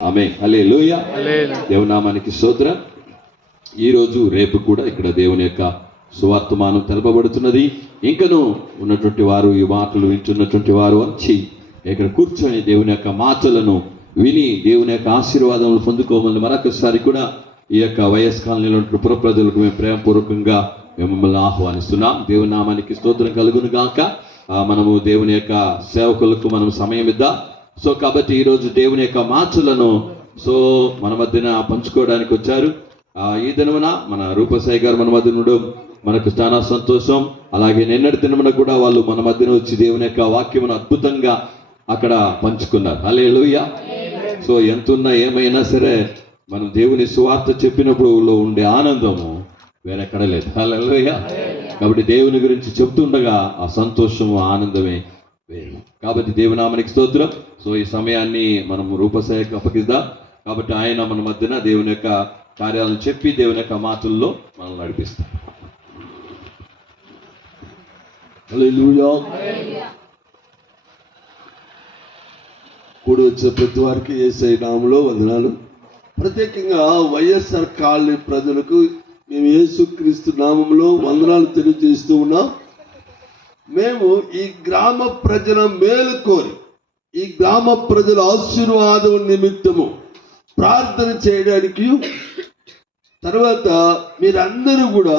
ఆమేన్ హల్లెలూయా. దేవుని నామానికి స్తోత్రం. ఈరోజు రేపు కూడా ఇక్కడ దేవుని యొక్క సువార్తమానం తెలపబడుతున్నది. ఇంకను ఉన్నటువంటి వారు ఈ మాటలు వింటున్నటువంటి వారు వచ్చి ఇక్కడ కూర్చొని దేవుని యొక్క మాటలను విని దేవుని యొక్క ఆశీర్వాదములు పొందుకోమని మరొకసారి కూడా ఈ యొక్క వైఎస్ కాలనీలో పుర ప్రజలకు మేము ప్రేమపూర్వకంగా మేము మిమ్మల్ని ఆహ్వానిస్తున్నాం. దేవుని నామానికి స్తోత్రం కలుగును గాక. మనము దేవుని యొక్క సేవకులకు మనం సమయం ఇద్దాం. సో కాబట్టి ఈరోజు దేవుని యొక్క మాటలను మన మధ్యన పంచుకోవడానికి వచ్చారు. ఈ దినమున మన రూపసాయి గారు మన మధ్య ఉండడం మనకు చాలా సంతోషం. అలాగే నిన్నటి దినమున కూడా వాళ్ళు మన మధ్యన వచ్చి దేవుని యొక్క వాక్యమును అద్భుతంగా అక్కడ పంచుకున్నారు. హల్లెలూయా. సో ఎంతున్నా ఏమైనా సరే మనం దేవుని సువార్త చెప్పినప్పుడు ఉండే ఆనందము వేరెక్కడ లేదు. హల్లెలూయా. కాబట్టి దేవుని గురించి చెప్తుండగా ఆ సంతోషము ఆనందమే వేరు. కాబట్టి దేవునామానికి స్తోత్రం. సో ఈ సమయాన్ని మనం రూపసాయికి అప్పగిద్దాం. కాబట్టి ఆయన మన మధ్యన దేవుని యొక్క కార్యాలను చెప్పి దేవుని యొక్క మాటల్లో మనల్ని నడిపిస్తాం. హల్లెలూయా. కూడి వచ్చే ప్రతి వారికి యేసయ్య నామములో వందనాలు. ప్రత్యేకంగా వైఎస్ఆర్ కాలనీ ప్రజలకు మేము యేసుక్రీస్తు నామములో వందనాలు తెలియజేస్తూ ఉన్నాం. మేము ఈ గ్రామ ప్రజల మేలు కోరి, ఈ గ్రామ ప్రజల ఆశీర్వాదం నిమిత్తము ప్రార్థన చేయడానికి, తర్వాత మీరందరూ కూడా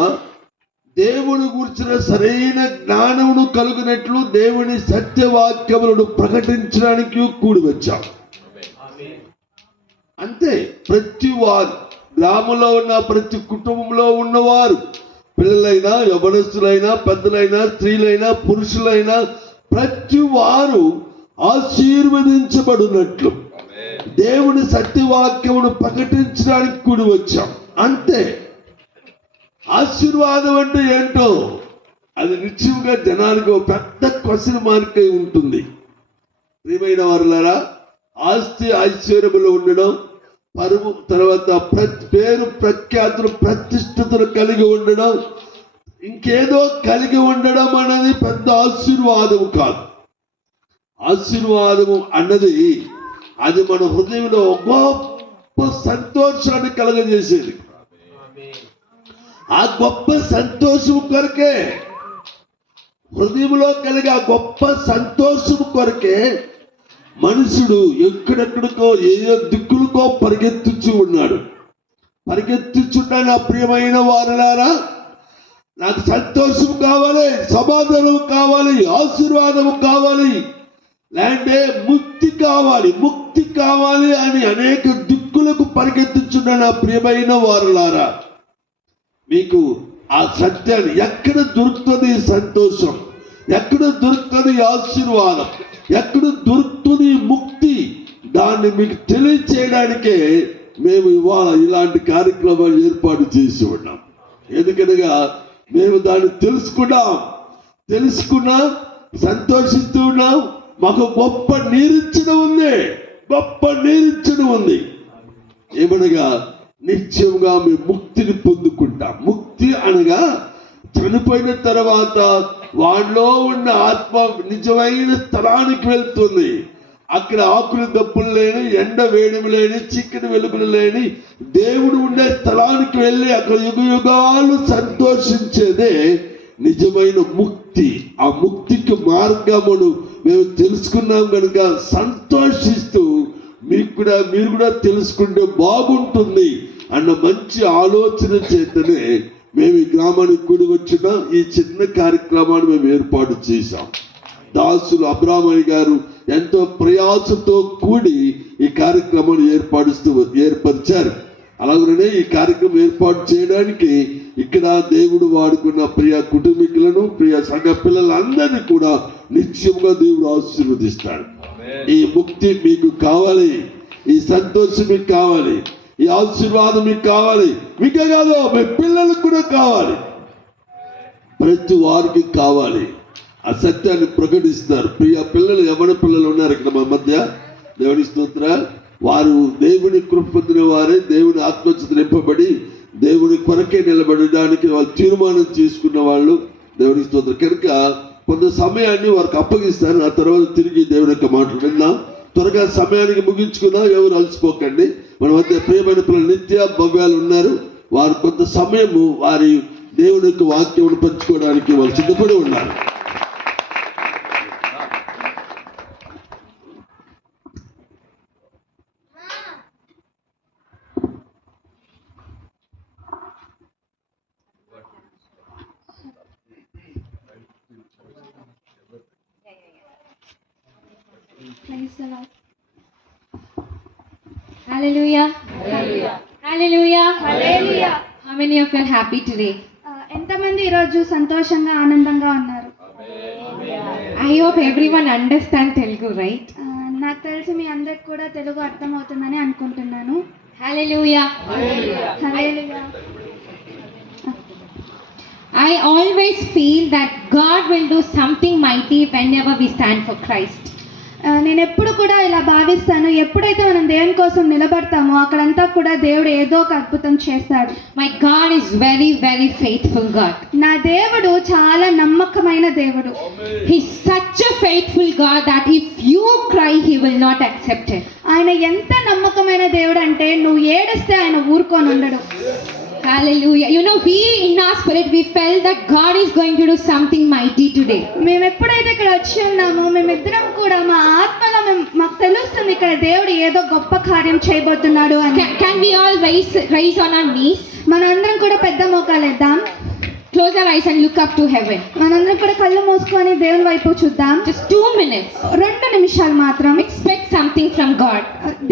దేవుని గురించిన సరైన జ్ఞానమును కలుగునట్లు దేవుని సత్యవాక్యములను ప్రకటించడానికి కూడి వచ్చాం. అంతే. ప్రతి వారు, గ్రామంలో ఉన్న ప్రతి కుటుంబంలో ఉన్నవారు, పిల్లలైనా, యవనస్తులైనా, పెద్దలైనా, స్త్రీలైనా, పురుషులైనా, ప్రతి వారు ఆశీర్వదించబడినట్లు దేవుని సత్యవాక్యమును ప్రకటించడానికి కూడి వచ్చాం. అంతే. ఆశీర్వాదం అంటే ఏంటో అది నిశ్చయంగా జనానికి ఒక పెద్ద క్వశ్చన్ మార్క్ అయి ఉంటుంది. ప్రియమైన వారులారా, ఆస్తి ఐశ్వర్యములు ఉండడం, పరువు, తర్వాత పేరు ప్రఖ్యాతులు ప్రతిష్టతలు కలిగి ఉండడం, ఇంకేదో కలిగి ఉండడం అన్నది పెద్ద ఆశీర్వాదము కాదు. ఆశీర్వాదము అన్నది అది మన హృదయంలో గొప్ప సంతోషాన్ని కలగజేసేది. ఆ గొప్ప సంతోషం కొరకే, హృదయంలో కలిగే ఆ గొప్ప సంతోషం కొరకే మనుషుడు ఎక్కడెక్కడికో ఏ దిక్కులకో పరిగెత్తుచు ఉన్నాడు. పరిగెత్తుచున్న నా ప్రియమైన వారులారా, నాకు సంతోషం కావాలి, సమాధానం కావాలి, ఆశీర్వాదం కావాలి, లేదంటే ముక్తి కావాలి, ముక్తి కావాలి అని అనేక దిక్కులకు పరిగెత్తుచున్న నా ప్రియమైన వారులారా, మీకు ఆ సత్యాన్ని ఎక్కడ దొరుకుతుంది సంతోషం, ఎక్కడ దొరుకుతుంది ఆశీర్వాదం, ఎక్కడ దొరుకుతుంది ముక్తి, దాన్ని మీకు తెలియచేయడానికే మేము ఇవాళ ఇలాంటి కార్యక్రమాలు ఏర్పాటు చేసి ఉన్నాం. ఎందుకనగా మేము దాన్ని తెలుసుకున్నాం, సంతోషిస్తూ ఉన్నాం. మాకు గొప్ప నిరీక్షణ ఉంది. ఏమనగా నిత్యంగా మేము ముక్తిని పొందుకుంటాం. ముక్తి అనగా చనిపోయిన తర్వాత వాళ్ళలో ఉన్న ఆత్మ నిజమైన స్థలానికి వెళ్తుంది. అక్కడ ఆకులు దప్పులు లేని, ఎండ వేడిమి లేని, చీకటి వెలుగులు లేని దేవుడు ఉండే స్థలానికి వెళ్ళి అక్కడ యుగాలు సంతోషించేదే నిజమైన ముక్తి. ఆ ముక్తికి మార్గమును మేము తెలుసుకున్నాం కనుక సంతోషిస్తూ మీరు కూడా తెలుసుకుంటే బాగుంటుంది అన్న మంచి ఆలోచన చేతనే మేము ఈ గ్రామానికి కూడి వచ్చిన ఈ చిన్న కార్యక్రమాన్ని మేము ఏర్పాటు చేశాం. దాసులు అబ్రామయ్య గారు ఎంతో ప్రయాసంతో కూడి ఈ కార్యక్రమాన్ని ఏర్పరిచారు. అలాగనే ఈ కార్యక్రమం ఏర్పాటు చేయడానికి ఇక్కడ దేవుడు వాడుకున్న ప్రియ కుటుంబీకులను, ప్రియ సంఘ పిల్లలందరినీ కూడా నిత్యంగా దేవుడు ఆశీర్వదిస్తాడు. ఈ ముక్తి మీకు కావాలి, ఈ సంతోషం మీకు కావాలి, ఈ ఆశీర్వాదం మీకు కావాలి. మీకే కాదు, మీ పిల్లలకు కూడా కావాలి, ప్రతి వారికి కావాలి. ఆ సత్యాన్ని ప్రకటిస్తారు. ప్రియ పిల్లలు, యవ్వన పిల్లలు ఉన్నారు ఇక్కడ మా మధ్య. దేవుని స్తోత్రాలు. వారు దేవుని కృప పొందిన వారే, దేవుని ఆత్మచేత నింపబడి దేవుని కొరకే నిలబడడానికి వాళ్ళు తీర్మానం చేసుకున్న వాళ్ళు. దేవుని స్తోత్రం. కనుక కొంత సమయాన్ని వారికి అప్పగిస్తారు. ఆ తర్వాత తిరిగి దేవుని యొక్క మాటలు విందాం. త్వరగా సమయానికి ముగించుకుందాం. ఎవరు అలసిపోకండి. మన మధ్య ప్రియమైన పిల్లలు నిత్య భవ్యాలు ఉన్నారు. వారు కొంత సమయము వారి దేవుని యొక్క వాక్యమును పంచుకోవడానికి వాళ్ళు సిద్ధపడి ఉన్నారు. Praise the Lord. Hallelujah. Hallelujah. Hallelujah. How many of you are happy today? ఎంతమంది ఈరోజు సంతోషంగా ఆనందంగా ఉన్నారు? I hope everyone understand Telugu, right? నాకు తెలిసి మీ అందరికి కూడా తెలుగు అర్థమవుతుందని అనుకుంటున్నాను. Hallelujah. Hallelujah. I always feel that God will do something mighty whenever we stand for Christ. నేను ఎప్పుడు కూడా ఇలా భావిస్తాను, ఎప్పుడైతే మనం దేవుని కోసం నిలబడతామో అక్కడంతా కూడా దేవుడు ఏదో ఒక అద్భుతం చేస్తాడు. My God is very, very faithful God. నా దేవుడు చాలా నమ్మకమైన దేవుడు. He's such a faithful God that if you cry, He will not accept it. ఆయన ఎంత నమ్మకమైన దేవుడు అంటే నువ్వు ఏడిస్తే ఆయన ఊరుకొని ఉండడు. Hallelujah. You know, we in our spirit, we felt that God is going to do something mighty today. మేము ఎప్పుడైతే ఇక్కడ వచ్చి ఉన్నామో మేమిద్దరం కూడా మా ఆత్మలో మాకు తెలుస్తుంది ఇక్కడ దేవుడు ఏదో గొప్ప కార్యం చేయబోతున్నాడు అని. Can we all rise on our knees? మనందరం కూడా పెద్ద మోకాలేద్దాం. Close our eyes and look up to heaven. మనందరం కూడా కళ్ళు మూసుకొని దేవుని వైపు చూద్దాం. Just 2 minutes. 2 నిమిషాలు మాత్రం. Expect something from God.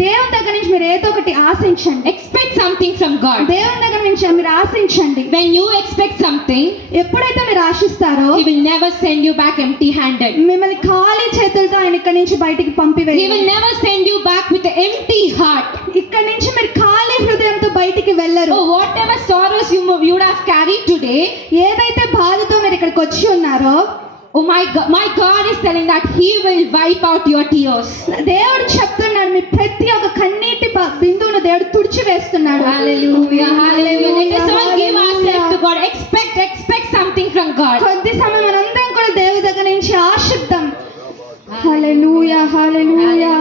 దేవుని దగ్గర నుంచి మీరు ఏదో ఒకటి ఆశించండి. Expect something from God. దేవుని దగ్గర నుంచి మీరు ఆశించండి. When you expect something, ఎప్పుడైతే మీరు ఆశిస్తారో He will never send you back empty-handed. మిమ్మల్ని ఖాళీ చేతులతో ఆయన ఇక్కడి నుంచి బయటికి He పంపివేయరు. will never send you back with an empty heart. ఇక్కడి నుంచి మీరు ఖాళీ హృదయంతో బయటికి వెళ్ళరు. Oh, whatever sorrows you would have carried today, ఏదైతే బాధతో మీరు ఇక్కడికి వచ్చి ఉన్నారో, oh my God is telling that He will wipe out your tears. దేవుడు చెప్తున్నాడు మీ ప్రతి ఒక్క కన్నీటి బిందువును దేవుడు తుడిచి వేస్తున్నాడు. Hallelujah, hallelujah. Let us all give ourselves to God. Expect something from God. కొద్ది సమయం మనందరం కూడా దేవుడి దగ్గర నుంచి ఆశిద్దాం. హల్లెలూయా, హల్లెలూయా.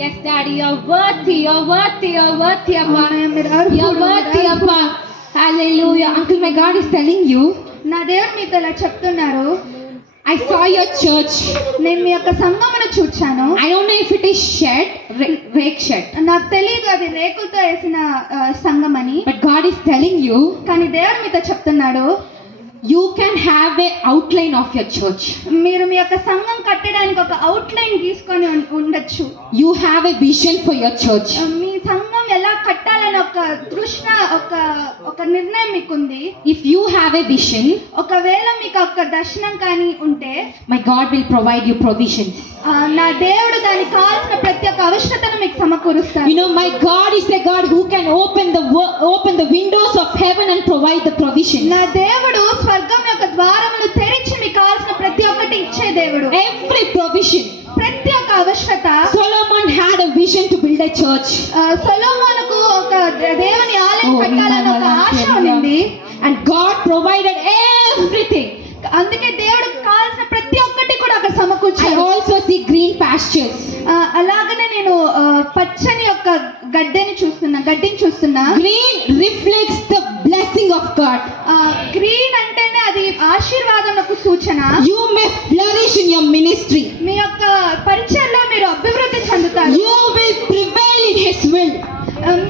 Yes, Daddy, you're worthy, Appa. మీరు You're worthy, Appa. Hallelujah. Uncle, my God is telling you, నా దేవుడు మీతో ఇలా చెప్తున్నారు, I saw your church. నేను మీ యొక్క సంఘమును చూచాను. I don't know if it is shed, rake shed. నాకు తెలియదు అది రేకులతో వేసిన సంఘం అని. But God is telling you, కానీ దేవుడు మీతో చెప్తున్నాడు, you can have a outline of your church. మీరు మీ యొక్క సంఘం కట్టడానికి ఒక అవుట్లైన్ తీసుకొని ఉండొచ్చు. You have a vision for your church. మీ సంఘం ఎలా కట్టాలని ఒక తృష్ణ, ఒక నిర్ణయం మీకుంది. If you have a vision, ఒకవేళ మీకు ఒక దర్శనం కానీ ఉంటే, my God will provide you provisions. నా దేవుడు దానికి కావాల్సిన ప్రతి ఒక్క అవసరతను మీకు సమకూరుస్తాడు. You know, my God is a God who can open the windows of heaven and provide the provisions. నా దేవుడు స్వర్గం యొక్క ద్వారములు తెరిచి మీకు కావాల్సిన ప్రతి ఒక్కటి ఇచ్చే దేవుడు. Every provision. ప్రతి ఒక్క అవసరత. Solomon had a vision to build a church. సొలొమోనుకు ఒక దేవుని ఆలయం కట్టాలని ఒక ఆశ ఉంది. And God provided everything. అందుకే దేవుడు కావాల్సిన ప్రతి ఒక్కటి కూడా అక్కడ I సమకూర్చాడు. also see green pastures. అలాగనే నేను పచ్చని యొక్క గడ్డిని చూస్తున్నా. Green reflects the blessing of God. Green అంటేనే అది ఆశీర్వాదములకు సూచన. You may flourish in your ministry. మీ యొక్క పరిచయంలో మీరు అభివృద్ధి చెందుతారు. You will prevail in His will.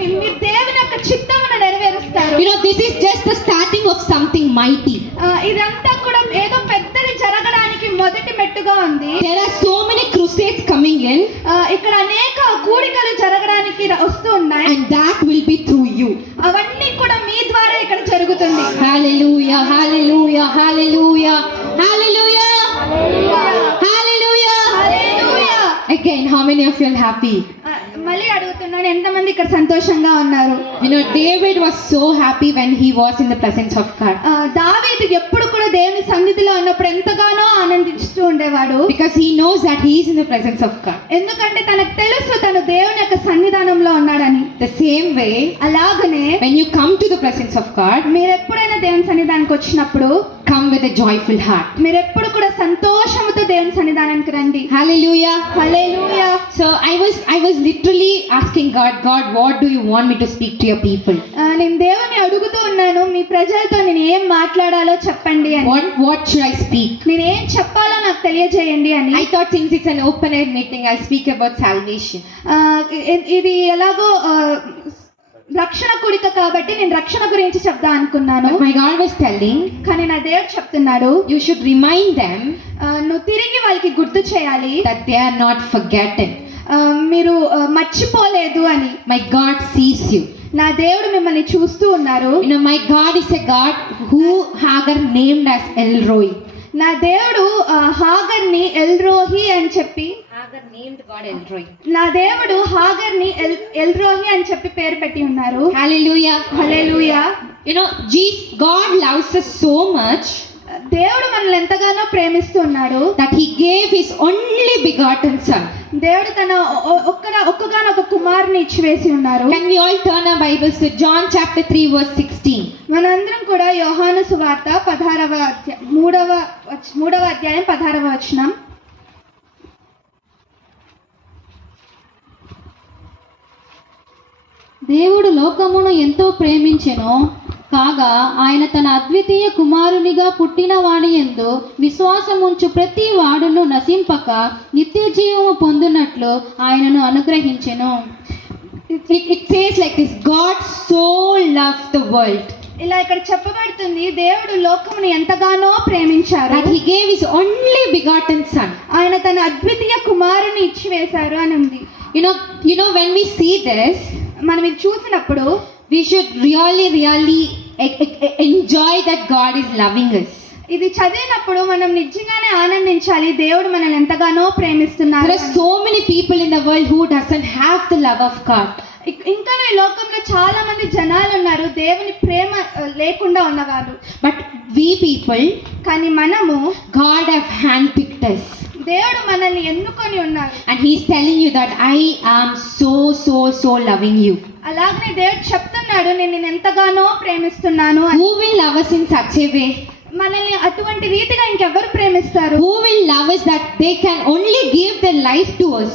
మీరు దేవుని యొక్క చిత్తమును నెరవేరుస్తారు. You know, this is just the starting of something mighty. ఇదంతా కూడా ఏదో పెద్దది జరగడానికి మొదటి మెట్టుగా ఉంది. There are so many crusades coming in. ఇక్కడ అనేక కూడికలు జరగడానికి వస్తూ ఉన్నాయి. And that will be through you. అవన్నీ కూడా మీ ద్వారా ఇక్కడ జరుగుతుంది. Hallelujah, hallelujah, hallelujah, hallelujah, hallelujah, hallelujah. Again, how many of you are happy? మళ్ళీ అడుగుతున్నాను, ఎంతమంది ఇక్కడ సంతోషంగా ఉన్నారు? You know, David was so happy when he was in the presence of God. దావీదు ఎప్పుడు కూడా దేవుని సన్నిధిలో ఉన్నప్పుడు ఎంతగానో ఆనందిస్తూ ఉండేవాడు. Because he knows that he is in the presence of God. ఎందుకంటే తనకు తెలుసు తను దేవుని యొక్క సన్నిధానంలో ఉన్నాడని. The same way, అలాగనే when you come to the presence of God, మీరు ఎప్పుడైనా దేవుని సన్నిధానానికి వచ్చినప్పుడు come with a joyful heart. మీరు ఎప్పుడు కూడా సంతోషముతో దేవుని సన్నిధానానికి రండి. Hallelujah. Hallelujah. So I was literally asking God, what do you want me to speak to your people? నేను దేవుని అడుగుతూ ఉన్నాను, మీ ప్రజలతో నేను ఏం మాట్లాడాలో చెప్పండి అని. What should I speak? నేను ఏం చెప్పాలో నాకు తెలియజేయండి అని. I thought since it's an open air meeting, I'll speak about salvation. ఇది ఎలాగో రక్షణ కూడిక కాబట్టి నేను రక్షణ గురించి చెప్దా అనుకున్నాను. But my God was telling, కానీ నా దేవుడు చెప్తున్నాడు, you should remind them నువ్వు తిరిగి వాళ్ళకి గుర్తు చేయాలి that they are not forgotten. మీరు మర్చిపోలేదు అని. My God sees you. నా దేవుడు మిమ్మల్ని చూస్తూ ఉన్నారు. You know, my God is a God who Hagar named as Elroy. నా దేవుడు హాగర్ని ఎల్రోహి అని చెప్పి, Hagar named God Elroy. నా దేవుడు హాగర్ని ఎల్రోహి అని చెప్పి పేరు పెట్టి ఉన్నారు. Hallelujah. Hallelujah. You know, God loves us so much దేవుడు మనల్ని ఎంతగానో ప్రేమిస్తూ ఉన్నాడు that he gave his only begotten son. దేవుడు తన ఒక్కగానొక కుమారుని ఇచ్చివేసి ఉన్నారు. Can we all turn our Bibles to John chapter 3 verse 16? మనందరం కూడా యోహాను సువార్త 3వ అధ్యాయం 16వ వచనం. దేవుడు లోకమును ఎంతో ప్రేమించెను కాగా ఆయన తన అద్వితీయ కుమారునిగా పుట్టిన వాని యందు విశ్వాసముంచు ప్రతి వాడును నశింపక నిత్య జీవము పొందునట్లు ఆయనను అనుగ్రహించెను. It says like this, God so loved the world ఇలా ఇక్కడ చెప్పబడుతుంది, దేవుడు లోకమును ఎంతగానో ప్రేమించారు that he gave his only begotten son. ఆయన తన అద్వితీయ కుమారుని ఇచ్చివేశారు అని ఉంది. You know when we see this, మనం ఇది చూసినప్పుడు we should really enjoy that God is loving us. ఇది చదివినప్పుడు మనం నిజంగానే ఆనందించాలి, దేవుడు మనల్ని ఎంతగానో ప్రేమిస్తున్నారు. There are so many people in the world who doesn't have the love of God. ఇంకా ఈ లోకంలో చాలా మంది జనాలు ఉన్నారు దేవుని ప్రేమ లేకుండా ఉన్నవారు. But we people, కానీ మనము, God have handpicked us. దేవుడు మనల్ని ఎన్నుకొని ఉన్నారు. And he is telling you that I am so loving you. అలాగనే దేవుడు చెప్తున్నాడు, నేను నిన్ను ఎంతగానో ప్రేమిస్తున్నాను అని. Who will love us in such a way? మనల్ని అటువంటి రీతిగా ఇంకెవరు ప్రేమిస్తారు? Who will love us that they can only give their life to us?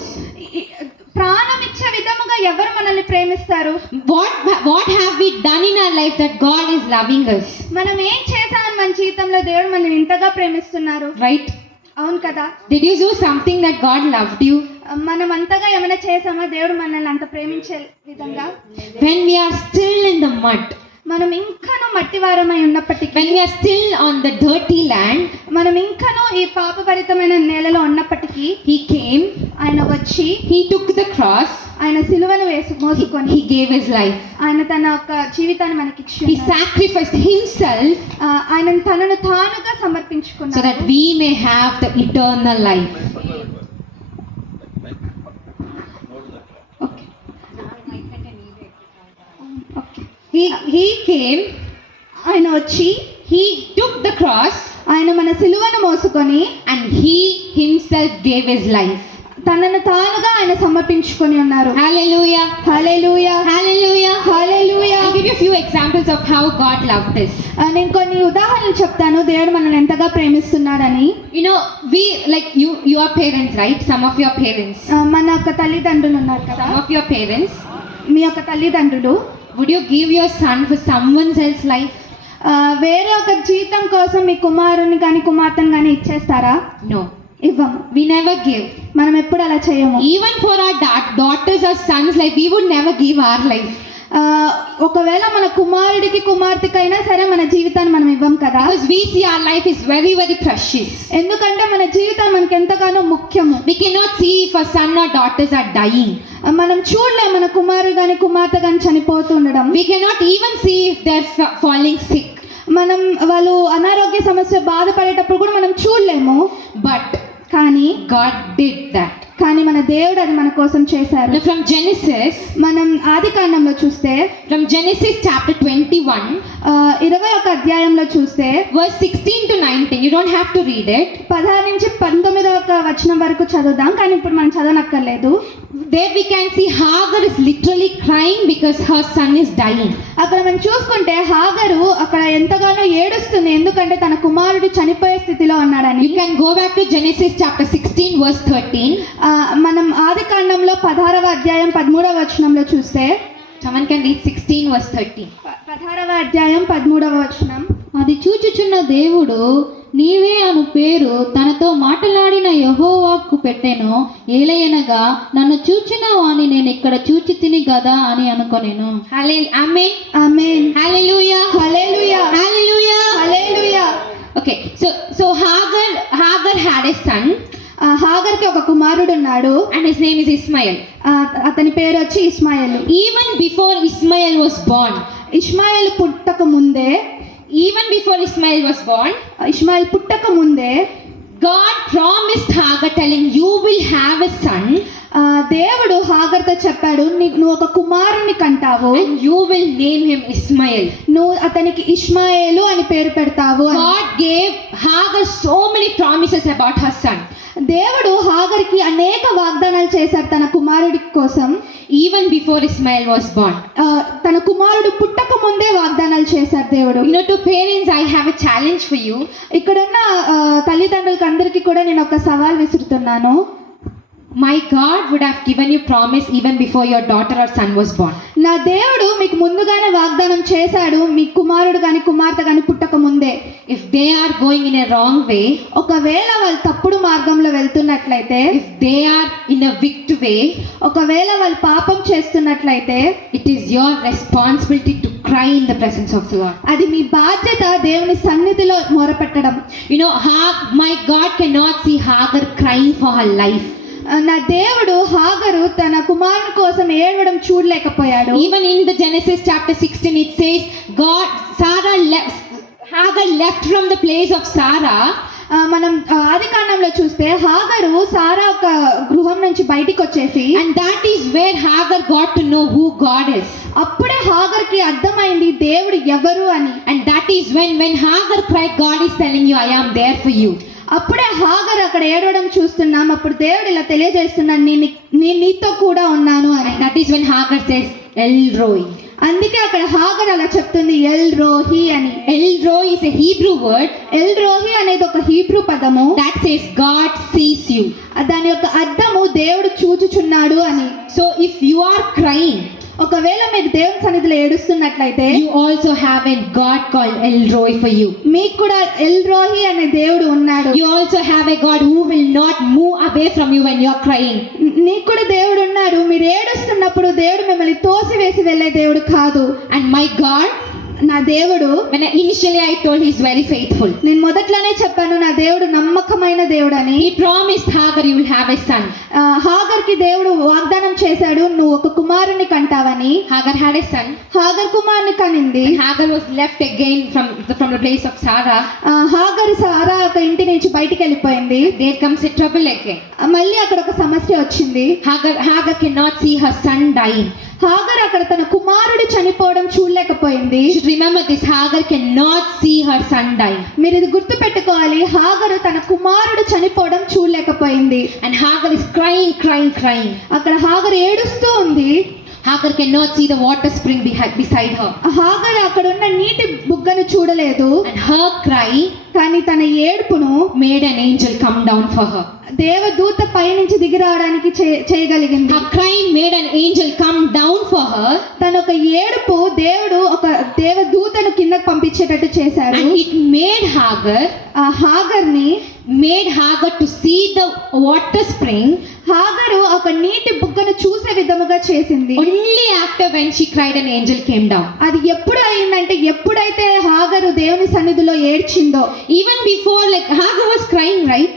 ప్రాణం ఇచ్చే విధముగా ఎవరు మనల్ని ప్రేమిస్తారు? What have we done in our life that God is loving us? మనం ఏం చేసామని మన జీవితంలో దేవుడు మనల్ని ఇంతగా ప్రేమిస్తున్నారు? Right? అవును కదా. Did you do something that God loved you? మనం అంతగా ఏమైనా చేసామా దేవుడు మనల్ని అంత ప్రేమించే విధంగా? When we are still in the mud, మనం ఇంకనూ మట్టివారమై ఉన్నప్పటికీ, when we are still on the dirty land, మనం ఇంకనూ ఈ పాపభరితమైన నేలలో ఉన్నప్పటికీ, he came, ఆయన వచ్చి, he took the cross, ఆయన సిలువను మోసుకొని, he gave his life, ఆయన తన యొక్క జీవితాన్ని మనకి he ఇచ్చాడు. sacrificed himself ఆయన తనను తానుగా సమర్పించుకున్నాడు, so that we may have the eternal life. He came, ఆయన వచ్చి, he took the cross, ఆయన మన సిలువను మోసుకొని, and he himself gave his life. తనను తానుగా ఆయన సమర్పించుకొని ఉన్నారు. Hallelujah. Hallelujah. Hallelujah. Hallelujah. I'll give you a few examples of how God loved us. నేను కొన్ని ఉదాహరణలు చెప్తాను దేవుడు మనల్ని ఎంతగా ప్రేమిస్తున్నాడని. You know, we like you are parents, right? Some of your parents. మన యొక్క తల్లిదండ్రులు ఉన్నారు కదా. Some of your parents. మీ యొక్క తల్లిదండ్రులు, Would you give your son for someone else's life? వేరే ఒక జీవితం కోసం మీ కుమారుని కానీ కుమార్తెను కానీ ఇచ్చేస్తారా? No. ఇవ్వము. We never give. మనం ఎప్పుడు అలా చేయము. Even for our daughters or sons, like we would never give our life. ఒకవేళ మన కుమారుడికి కుమార్తెకైనా సరే మన జీవితాన్ని మనం ఇవ్వం కదా. Because we see our life is very precious. ఎందుకంటే మన జీవితం మనకి ఎంతగానో ముఖ్యము. We cannot see if our son or daughters are dying. మనం చూడలేం మన కుమారుడు కానీ కుమార్తె కానీ చనిపోతూ ఉండడం. We cannot even see if they're falling sick. మనం వాళ్ళు అనారోగ్య సమస్య బాధపడేటప్పుడు కూడా మనం చూడలేము. But కానీ God did that. కానీ మన దేవుడు అది మన కోసం చేశారు. From Genesis, మనం ఆదికాండంలో చూస్తే, from Genesis chapter 21, 21వ అధ్యాయంలో చూస్తే verse 16 to 19, you don't have to read it. 16 నుంచి 19వ వచనం వరకు చదువుదాం, కానీ ఇప్పుడు మనం చదవనక్కర్లేదు. there we can see Hagar is literally crying because her son is dying. అక్కడ మనం చూసుకుంటే హాగరు అక్కడ ఎంతగానో ఏడుస్తుంది, ఎందుకంటే తన కుమారుడు చనిపోయే స్థితిలో ఉన్నాడని. You can go back to Genesis chapter 16 verse 13. మనం ఆది కాండంలో 16వ అధ్యాయం 13వ వచనంలో చూస్తే, Someone can read 16 verse 13. 16వ అధ్యాయం 13వ వచనం. అది చూచుచున్న దేవుడు నీవే అను పేరు తనతో మాట్లాడిన యెహోవాకు పెట్టెను. ఏలయనగా నన్ను చూచిన వాణ్ణి నేను ఇక్కడ చూచి తిని గదా అని అనుకొనెను. Amen. Amen. Hallelujah. Hallelujah. Hallelujah. Hallelujah. Okay, so Hagar had a son హాగర్కి ఒక కుమారుడు ఉన్నాడు, and his name is Ishmael. అతని పేరు వచ్చి Ishmael. Even before Ishmael was born, Ishmael పుట్టక ముందే, ఇస్మాయిల్ పుట్టక ముందే God promised Hagar telling, you will have a son దేవుడు హాగర్తో చెప్పాడు, నువ్వు ఒక కుమారుని కంటావు, and you will name him Ishmael. నువ్వు అతనికి ఇష్మాయేలు అని పేరు పెడతావు. God gave Hagar so many promises about her son. దేవుడు హాగర్కి అనేక వాగ్దానాలు చేశారు తన కుమారుడి కోసం. Even before Ishmael was born. తన కుమారుడు పుట్టక ముందే వాగ్దానాలు చేశారు దేవుడు. You know, to parents, I have a challenge for you. ఇక్కడున్న తల్లిదండ్రులకి అందరికీ కూడా నేను ఒక సవాల్ విసురుతున్నాను. My God would have given you promise even before your daughter or son was born. నా దేవుడు మీకు ముందుగానే వాగ్దానం చేశాడు, మీ కుమారుడు కానీ కుమార్తె కానీ పుట్టక ముందే. If they are going in a wrong way, ఒకవేళ వాళ్ళు తప్పుడు మార్గంలో వెళ్తున్నట్లయితే, if they are in a wicked way, ఒకవేళ వాళ్ళు పాపం చేస్తున్నట్లయితే, it is your responsibility to cry in the presence of the Lord. అది మీ బాధ్యత దేవుని సన్నిధిలో మొరపెట్టడం. You know, my God cannot see Hagar crying for her life. నా దేవుడు హాగరు తన కుమారుని కోసం ఏడవడం చూడలేకపోయాడు. Even in the Genesis chapter 16 it says Hagar left from the place of Sarah. మనం ఆది కాండంలో చూస్తే హాగరు సారా ఒక గృహం నుంచి బయటికి వచ్చేసి, and that is where Hagar got to know who God is. అప్పుడే హాగర్కి అర్థమైంది దేవుడు ఎవరు అని. And that is when Hagar cried, God is telling you, I am there for you. అప్పుడే హాగర్ అక్కడ ఏడవడం చూస్తున్నాం, అప్పుడు దేవుడు ఇలా తెలియజేస్తున్నాను, నేను నీతో కూడా ఉన్నాను అని. And that is when Hagar says El Roi. అందుకే అక్కడ హాగర్ అలా చెప్తుంది ఎల్ రోహి అని. El Roi is a Hebrew word. L Rohi అనేది ఒక హీబ్రూ పదము that says God sees you. దాని యొక్క అర్థము దేవుడు చూచుచున్నాడు అని. So if you are crying, ఒకవేళ మీరు దేవుని సన్నిధిలో ఏడుస్తున్నట్లయితే, you also have a God called El Roi for you. మీకు కూడా ఎల్ రోహి అనే దేవుడు ఉన్నాడు. You also have a God who will not move away from you when you are crying. నీకు కూడా దేవుడు ఉన్నారు, మీరు ఏడుస్తున్నప్పుడు దేవుడు మిమ్మల్ని తోసివేసి వెళ్ళే దేవుడు కాదు. And my God, నా దేవుడు, initially I told he is very faithful. నేను మొదట్లోనే చెప్పాను నా దేవుడు నమ్మకమైన దేవుడు అని. He promised Hagar you will have a son. హాగర్కి దేవుడు వాగ్దానం చేశాడు, నువ్వు ఒక కుమారుని కంటావని. Hagar had a son. Hagar కుమారుని కనింది. Hagar was left again from the place of Sarah. Hagar Sarah ఒక ఇంటి నుంచి బయటికి వెళ్ళిపోయింది. There comes a trouble again. మళ్ళీ అక్కడ ఒక సమస్య వచ్చింది. Hagar cannot see her son dying. Hagar అక్కడ తన కుమారుడు చనిపోవడం చూడలేకపోయింది. Remember this, Hagar cannot see her son dying. మీరు ఇది గుర్తు పెట్టుకోవాలి, హాగరు తన కుమారుడు చనిపోవడం చూడలేకపోయింది. And Hagar is crying. అక్కడ హాగర్ ఏడుస్తూ ఉంది. Hagar cannot see the water spring beside her. Hagar అక్కడ ఉన్న నీటి బుగ్గను చూడలేదు. And her cry కానీ తన ఏడుపును made an angel come down for her. దేవదూత పై నుంచి దిగి రావడానికి చేయగలిగింది. Her crying made an angel come down for her. తన ఒక ఏడుపు దేవుడు ఒక దేవదూతను కిందకి పంపించేటట్టు చేశారు. And it made Hagar to see the water spring. హాగరు ఒక నీటి బుగ్గను చూసే విధముగా చేసింది. Only after when she cried, an angel came down. అది ఎప్పుడు అయిందంటే ఎప్పుడైతే హాగరు దేవుని సన్నిధిలో ఏడ్చిందో. Even before, like Hagar was crying, right?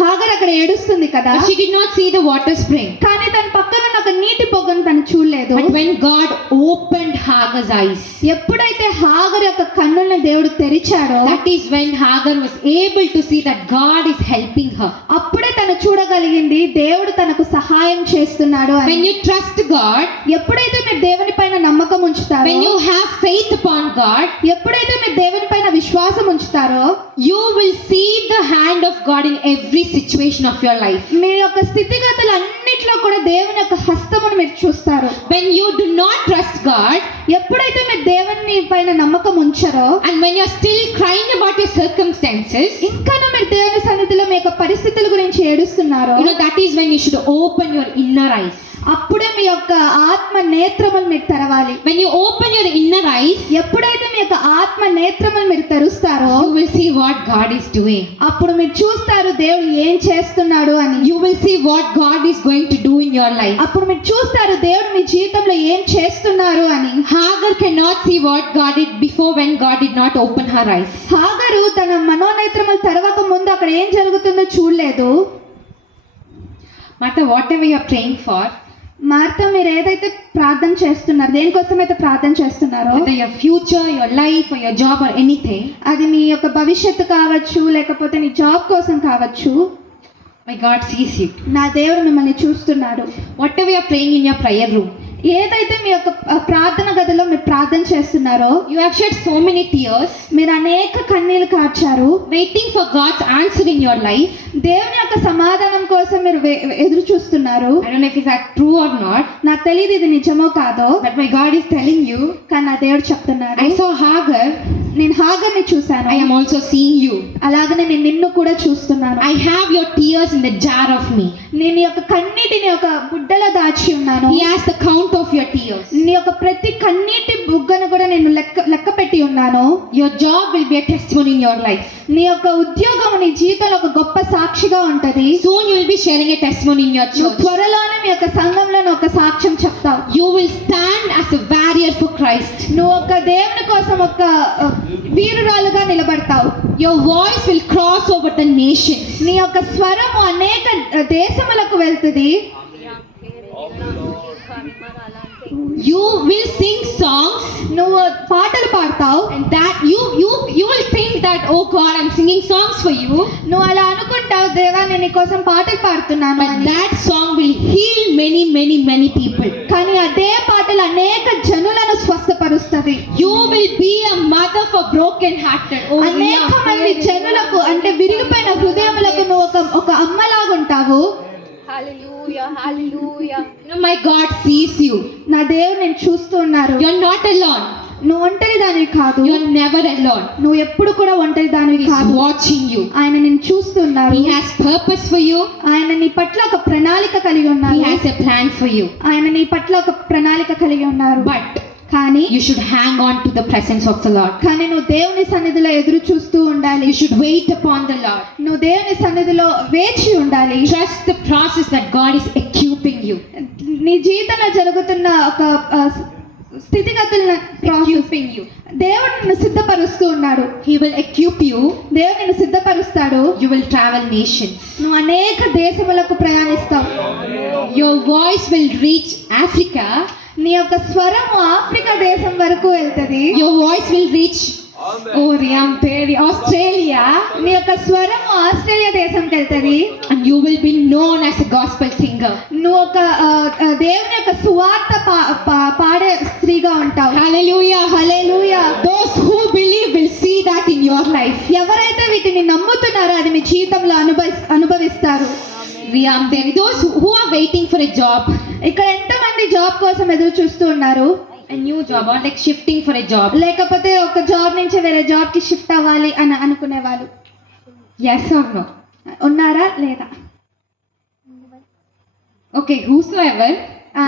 Hagar అక్కడ ఏడుస్తుంది కదా. But she did not see the water spring. కానీ తన పక్కన ఒక నీటి బొగ్గను తను చూడలేదు. But when God opened Hagar's eyes, ఎప్పుడైతే హాగర్ యొక్క కన్నులను దేవుడు తెరిచాడో, that is when Hagar was able to see that God is helping her. అప్పుడే తను చూడగలిగింది దేవుడు తనకు సహాయం చేస్తున్నాడు అని. When you trust God, ఎప్పుడైతే మీరు దేవుని పైన నమ్మకం ఉంచుతారో, when you have faith upon God, ఎప్పుడైతే మీరు దేవుని పైన విశ్వాసం ఉంచుతారో, you will see the hand of God in every situation of your life. మీ యొక్క స్థితిగతులు అన్నిట్లో కూడా దేవుని యొక్క హస్తమును మీరు చూస్తారు. When you do not trust God, ఎప్పుడైతే మీరు దేవుని పైన నమ్మకం ఉంచారో, and when you're still crying about your circumstances, ఇంకాను మీరు దేవుని సన్నిధిలో మీ యొక్క పరిస్థితుల గురించి ఏడుస్తున్నారో, that is when you should open your inner eyes. అప్పుడే మీ యొక్క ఆత్మ నేత్రములు మీరు తెరవాలి. When you open your inner eyes, ఎప్పుడైతే మీ యొక్క ఆత్మ నేత్రములు మీరు తెరుస్తారో, you will see what God is doing. అప్పుడు మీరు చూస్తారు దేవుడు ఏం చేస్తున్నాడు అని. You will see what God is going to do in your life. అప్పుడు మీరు చూస్తారు దేవుడు మీ జీవితంలో ఏం చేస్తున్నారు అని. Hagar cannot see what God did before when God did not open her eyes. హాగరు తన మనోనేత్రములు తెరవక ముందు అక్కడ ఏం జరుగుతుందో చూడలేదు. Martha, whatever you are praying for, Martha, మీరు ఏదైతే ప్రార్థన చేస్తున్నారు, దేనికోసం అయితే ప్రార్థన చేస్తున్నారో, whether your future, your life or your job or anything, అది మీ యొక్క భవిష్యత్తు కావచ్చు, లేకపోతే నీ జాబ్ కోసం కావచ్చు, my God sees you. నా దేవుడు మిమ్మల్ని చూస్తున్నాడు. Whatever you are praying in your prayer room, ఏదైతే మీ యొక్క ప్రార్థన గదిలో మీరు ప్రార్థన చేస్తున్నారో, you have shed so many tears, మీరు అనేక కన్నీళ్లు కార్చారు, waiting for God's answer in your life. దేవుని యొక్క సమాధానం కోసం మీరు ఎదురు చూస్తున్నారు. I don't know if it's that true or not, నాకు తెలియదు ఇది నిజమో కాదో, but my God is telling you, కానీ నా దేవుడు చెప్తున్నాడు. I saw Hagar, నేను హాగర్ని చూశాను, I am also seeing you. అలాగనే నేను నిన్ను కూడా చూస్తున్నాను. I have your tears in the jar of me. నేను నీ యొక్క కన్నీటిని ఒక బుడ్డలో దాచి ఉన్నాను. He has the count of your tears. నీ యొక్క ప్రతి కన్నీటి బుగ్గను కూడా నేను లెక్క పెట్టి ఉన్నాను. Your job will be a testimony in your life. నీ యొక్క ఉద్యోగం నీ జీవితంలో ఒక గొప్ప సాక్షిగా ఉంటది. Soon you will be sharing a testimony in your నువ్వు church. త్వరలోనే మీ యొక్క సంఘంలో ఒక సాక్ష్యం చెప్తావు. You will stand as a warrior for Christ. నువ్వు ఒక దేవుని కోసం ఒక వీరురాలుగా నిలబడతావు. Your voice will cross over the nations. నీ యొక్క స్వరము అనేక దేశములకు వెళ్తుంది. You will sing songs, నువ్వు పాటలు పాడతావు. and that you will think that, oh God, I'm singing songs for you. నువ్వు అలా అనుకుంటావు, దేవా నేను నీ కోసం పాటలు పాడుతున్నాను But అని. that song will heal many people. కానీ అదే పాటలు అనేక జనులను స్వస్థపరుస్తుంది. You will be a mother for broken hearted. Oh, అనేక మంది జనులకు అంటే విరిగిపోయిన హృదయములకు నువ్వు ఒక అమ్మలాగుంటావు. My God sees you. నా దేవుడు నేను చూస్తూ ఉన్నారు. You're not alone. నువ్వు ఒంటరి దానివి కాదు. You're never alone. నువ్వు ఎప్పుడు కూడా ఒంటరి దానివి He's కాదు. watching you. ఆయన నేను చూస్తున్నారు. He has purpose for you. ఆయన నీ పట్ల ఒక ప్రణాళిక కలిగి He ఉన్నారు. has a plan for you. ఆయన నీ పట్ల ఒక ప్రణాళిక కలిగి ఉన్నారు. But కానీ you should hang on to the presence of the Lord. కానీ నువ్వు దేవుని సన్నిధిలో ఎదురు చూస్తూ ఉండాలి. You should wait upon the Lord. నువ్వు దేవుని సన్నిధిలో వేచి ఉండాలి. Trust the process that God is equipping you. నీ జీవితంలో జరుగుతున్న ఒక స్థితిగతులను Equipping you. దేవుడు నిన్ను సిద్ధపరుస్తూ ఉన్నాడు. He will equip you. దేవుడు నిన్ను సిద్ధపరుస్తాడు. You will travel nations. నువ్వు అనేక దేశములకు ప్రయాణిస్తావు. Your voice will reach Africa. నీ యొక్క స్వరము ఆఫ్రికా దేశం వరకు వెళ్తది. Your voice will reach Australia. నీ యొక్క స్వరము ఆస్ట్రేలియా దేశంకి వెళ్తది. And you will be known as a gospel singer. నువ్వు ఒక దేవుని యొక్క సువార్త పాడే స్త్రీగా ఉంటావు. Hallelujah. Hallelujah. Those who believe will see that in your life. ఎవరైతే వీటిని నమ్ముతున్నారో అది మీ జీవితంలో అనుభవిస్తారు. Those who are waiting for a job, ఇక్కడ ఎంతమంది జాబ్ కోసం ఎదురు చూస్తూ ఉన్నారు? a new job, or like shifting for a job. లేకపోతే ఒక జాబ్ నుంచి వేరే జాబ్ కి షిఫ్ట్ అవ్వాలి అని అనుకునే వాళ్ళు Yes or no? ఉన్నారా లేదా? Okay, whosoever,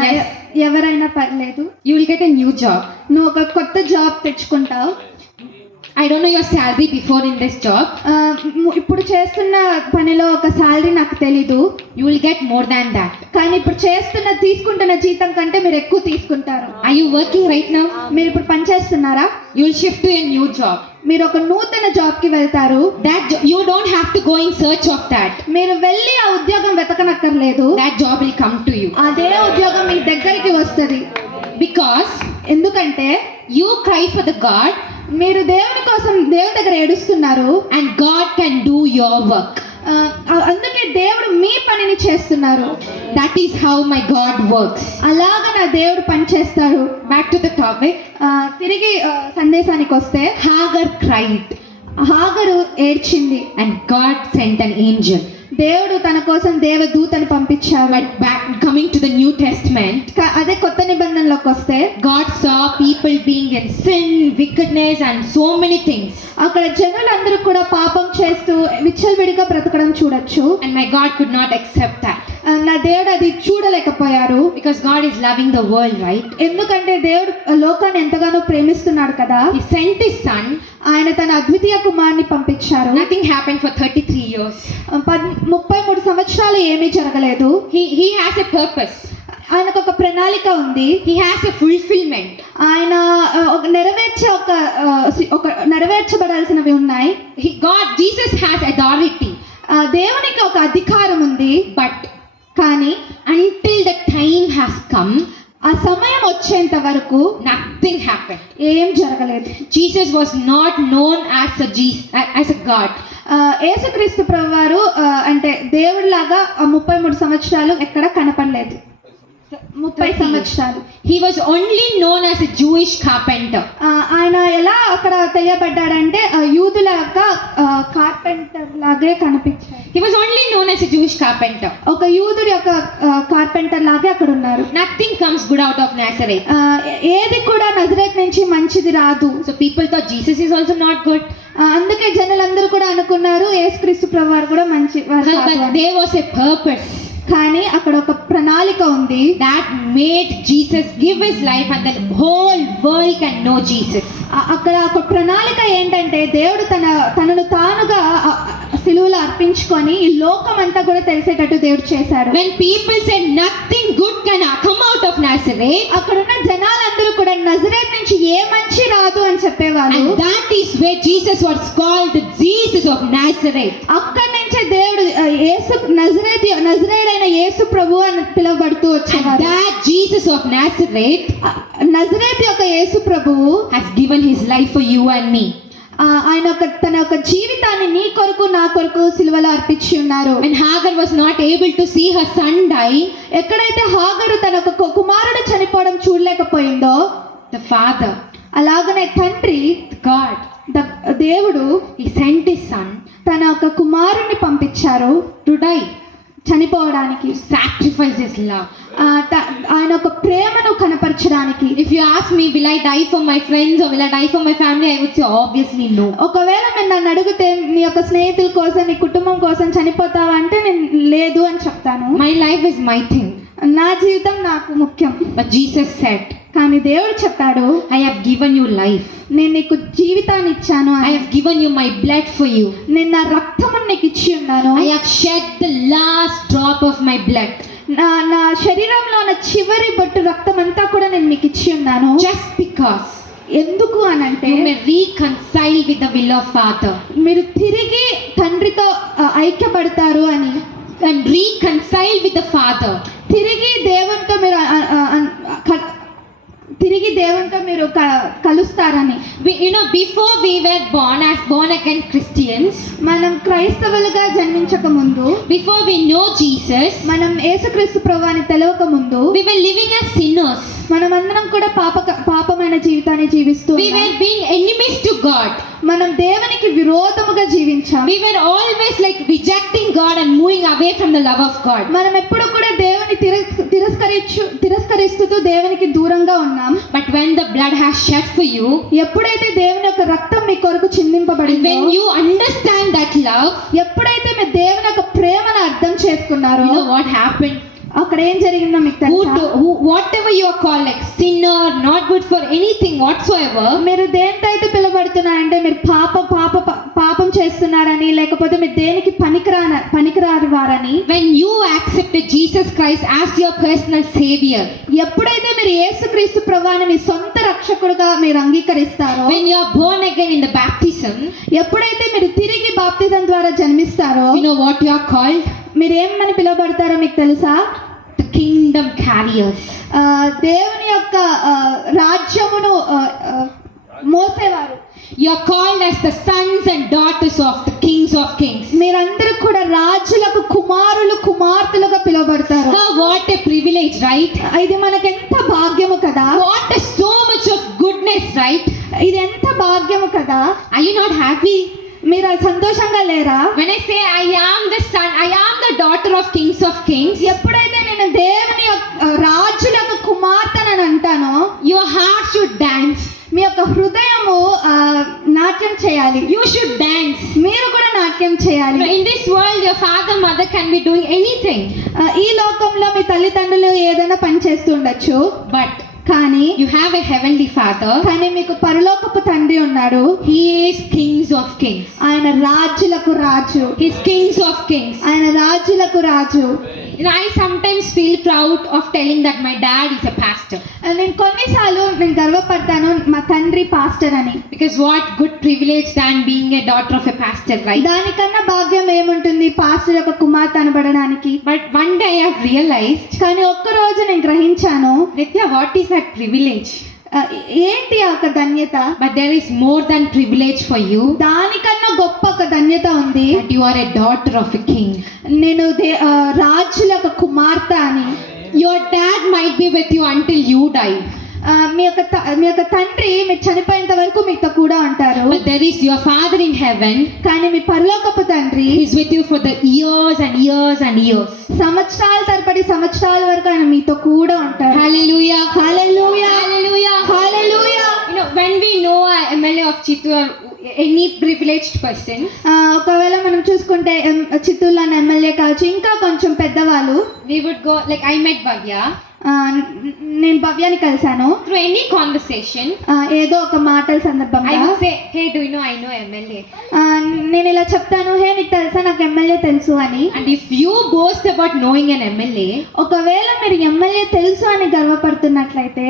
yes, ఎవరైనా పర్లేదు. you will get a new job. నువ్వు ఒక కొత్త job తెచ్చుకుంటావు. I don't know your salary before in this job. ఇప్పుడు చేస్తున్న పనిలో ఒక సాలరీ నాకు తెలీదు. You will get more than that. కానీ ఇప్పుడు తీసుకుంటున్న జీతం కంటే మీరు ఎక్కువ తీసుకుంటారు. Are you working right now? మీరు ఇప్పుడు పని చేస్తున్నారా? You will shift to a new job. మీరు ఒక నూతన జాబ్ కి వెళ్తారు. You don't have to go in search of that. మీరు వెళ్ళి ఆ ఉద్యోగం వెతకనక్కర్లేదు. That job will come to you. అదే ఉద్యోగం మీ దగ్గరికి వస్తది. Because ఎందుకంటే you cry for the God, మీరు దేవుని కోసం దేవుని దగ్గర ఏడుస్తున్నారు. and God can do your work. అందుకే దేవుడు మీ పనిని చేస్తున్నారు. That is how my God works. అలాగా నా దేవుడు పని చేస్తాడు. Back to the topic. తిరిగి సందేశానికి వస్తే Hagar cried. హాగరు ఏడ్చింది. and God sent an angel. దేవుడు తన కోసం దేవదూతను పంపించారు. But back coming to the New Testament, అదే కొత్త నిబంధనలోకి వస్తే God saw people being in sin, wickedness and so many things. అక్కడ జనులందరూ కూడా పాపం చేస్తూ విచ్చలవిడిగా బ్రతకడం చూడొచ్చు. And my God could not accept that. నా దేవుడు అది చూడలేకపోయారు. Because God is loving the world, right? ఎందుకంటే దేవుడు లోకాన్ని ఎంతగానో ప్రేమిస్తున్నాడు కదా. He sent his son. ఆయన తన అద్వితీయ కుమారుని పంపించారు. Nothing happened for 33 years. 33 సంవత్సరాలు ఏమీ జరగలేదు. He has a purpose. ఆయనకు ఒక ప్రణాళిక ఉంది. He has a fulfillment. ఆయన నెరవేర్చబడాల్సినవి ఉన్నాయి. Jesus has authority. దేవునికి ఒక అధికారం ఉంది. But కానీ until the time has come, ఆ సమయం వచ్చేంత వరకు nothing happened. ఏం జరగలేదు. Jesus was not known as a God. యేసుక్రీస్తు ప్రభువారు అంటే దేవుడిలాగా 33 సంవత్సరాలు ఎక్కడ కనపడలేదు. 30 సంవత్సరాలు. He was only known as a Jewish carpenter. ఆయన ఎలా అక్కడ తెలియబడ్డాడంటే యూదులాగా కార్పెంటర్ లాగే కనిపించారు. He was only known as a Jewish carpenter. ఒక యూదుడి యొక్క కార్పెంటర్ లాగే అక్కడ ఉన్నారు. Nothing comes good out of Nazareth. ఏది కూడా నజరేత్ నుంచి మంచిది రాదు. So people thought Jesus is also not good. అందుకే జనులందరూ కూడా అనుకున్నారు యేసుక్రీస్తు ప్రభువారు కూడా మంచి వారు కాదు But అని. there was a purpose కానీ అక్కడ ఒక ప్రణాళిక ఉంది. that made Jesus give his life and the whole world can know Jesus. అక్కడ ఒక ప్రణాళిక ఏంటంటే దేవుడు తనను తానుగా సిలువలో అర్పించుకొని ఈ లోకం అంతా కూడా తెలిసేటట్టు దేవుడు చేశాడు. When people said nothing good can come out of Nazareth, అక్కడున్న జనాలందరూ కూడా నజరేత్ నుంచి ఏ మంచి రాదు అని చెప్పేవాళ్ళు. and that is where Jesus was called the Jesus of Nazareth. అక్కడి నుంచే దేవుడు నజరేయుడైన యేసు ప్రభు అని పిలువబడుతూ And వచ్చేవారు. that Jesus of Nazareth Nazareth యొక్క యేసు ప్రభువు has given his life for you and me. ఆయన తన యొక్క జీవితాన్ని నీ కొరకు నా కొరకు సిలువలో అర్పించి ఉన్నారు. When Hagar was not able to see her son die, ఎక్కడైతే హాగరు తన ఒక కుమారుడు చనిపోవడం చూడలేకపోయిందో, the father, అలాగనే తండ్రి God, దేవుడు he sent his son తన ఒక కుమారుణ్ణి పంపించారు to die, చనిపోవడానికి, sacrifice his love. ఆయన ఒక ప్రేమను కనపరచడానికి. If you ask me, will I die for my friends or will I die for my family, I would say obviously no. ఒకవేళ మీరు నన్ను అడిగితే నీ యొక్క స్నేహితుల కోసం నీ కుటుంబం కోసం చనిపోతావా అంటే నేను లేదు అని చెప్తాను. My life is my thing. నా జీవితం నాకు ముఖ్యం. But Jesus said, కానీ దేవుడు చెప్పాడు, I have given you life. నేను నీకు జీవితాన్ని ఇచ్చాను. I have given you my blood for you. నేను నా రక్తమును నీకు ఇచ్చి ఉన్నాను. I have shed the last drop of my blood. నా శరీరంలో ఉన్న చివరి బొట్టు రక్తం అంతా కూడా నేను మీకు ఇచ్చి ఉన్నాను. Just because ఎందుకు అనంటే you may reconcile with the will of Father. మీరు తిరిగి తండ్రితో ఐక్యపడతారు అని. And reconcile with the Father. తిరిగి దేవునితో మీరు కలుస్తారని. Before we were born again Christians, మనం క్రైస్తవులుగా జన్మించక ముందు, before we know Jesus, మనం యేసుక్రీస్తు ప్రభువుని తెలవక ముందు, we were living as sinners. మనమందరం కూడా పాపమైన జీవితాన్ని జీవిస్తూ We were being enemies to God. మనం దేవునికి విరోధముగా జీవించాం. We were always like rejecting God and moving away from the love of God. మనం ఎప్పుడు కూడా దేవుని తిరస్కరిస్తూ దేవునికి దూరంగా ఉన్నాం. But when the blood has shed for you, ఎప్పుడైతే దేవుని యొక్క రక్తం మీ కొరకు చిందింపబడిందో, when you understand that love, ఎప్పుడైతే మీరు దేవుని యొక్క ప్రేమను అర్థం చేసుకున్నారో, you know what happened? అక్కడ ఏం జరిగిందో మీకు తెలుసా? Whatever you are called, like sinner, not good for anything whatsoever, మీరు దేంతో అయితే పిలువబడుతున్నారంటే మీరు పాపం చేస్తున్నారని, లేకపోతే మీరు దేనికి పనికిరాని వారని. when you accepted Jesus Christ as your personal savior, ఎప్పుడైతే మీరు యేసుక్రీస్తు ప్రభువుని మీ సొంత రక్షకుడుగా మీరు అంగీకరిస్తారో, when you are born again in the baptism, ఎప్పుడైతే మీరు తిరిగి బాప్తిజం ద్వారా జన్మిస్తారో, you know what you are called? మీరు ఏమని పిలువబడతారో మీకు తెలుసా? The kingdom carriers. దేవుని యొక్క రాజ్యమును మోసేవారు. You are called as the sons and daughters of the kings of kings. మీరందరూ కూడా రాజులకు కుమార్తెలుగా పిలువబడతారు. What a privilege, right? ఇది మనకెంత భాగ్యము కదా. What a so much of goodness, right? ఇది ఎంత భాగ్యము కదా. Are you not happy? మీరు సంతోషంగా లేరా? When I say I am the son, I am the daughter of kings, ఎప్పుడైతే నేను దేవుని రాజుల యొక్క కుమార్తెనని అంటానో, your heart should dance. మీ యొక్క హృదయము నాట్యం చేయాలి. You should dance. మీరు కూడా నాట్యం చేయాలి. In this world, your father, mother can be doing anything. ఈ లోకంలో మీ తల్లిదండ్రులు ఏదైనా పని చేస్తూ ఉండొచ్చు, But కానీ you have a heavenly father. కానీ మీకు పరలోకపు తండ్రి ఉన్నాడు. He is kings of kings. ఆయన రాజులకు రాజు. He is kings of kings. ఆయన రాజులకు రాజు. I sometimes feel proud of telling that my dad is a pastor. నేను కొన్నిసార్లు గర్వపడతాను మా తండ్రి పాస్టర్ అని. Because what good privilege than being a daughter of a pastor, right? దానికన్నా భాగ్యం ఏముంటుంది పాస్టర్ యొక్క కుమార్తె అనబడడానికి. But one day I have realized, కానీ ఒక్క రోజు నేను గ్రహించాను, Nitya, what is that privilege? ఏంటి ఆ ఒక ధన్యత? But there is more than privilege for you. దానికన్నా గొప్ప ఒక ధన్యత ఉంది. That you are a daughter of a king. నేను రాజుల యొక్క కుమార్తె అని. Your dad might be with you until you die. మీ యొక్క తండ్రి మీరు చనిపోయేంత వరకు మీతో కూడా ఉంటారు. But there is your father in heaven. కానీ మీ పరలోకపు తండ్రి He is with you for the years and years and years. సంవత్సరాల తరబడి సంవత్సరాల వరకు ఆయన మీతో కూడా ఉంటారు. Hallelujah. Hallelujah, Hallelujah. Hallelujah. You know, when we know a MLA of Chittoor, any privileged person, ఒకవేళ మనం చూసుకుంటే చిత్తూరులో ఎమ్మెల్యే కావచ్చు, ఇంకా కొంచెం పెద్దవాళ్ళు, we would go, like I met Bhavya. నేను భవ్యాన్ని కలిశాను. Through any conversation, ఏదో ఒక మాటల I సందర్భంగా would say, hey, do you know I know MLA? నేను ఇలా చెప్తాను, హే నీకు తెలుసా నాకు ఎమ్మెల్యే తెలుసు అని. And if you boast about knowing an MLA, ఒకవేళ మీరు ఎమ్మెల్యే తెలుసు అని గర్వపడుతున్నట్లయితే,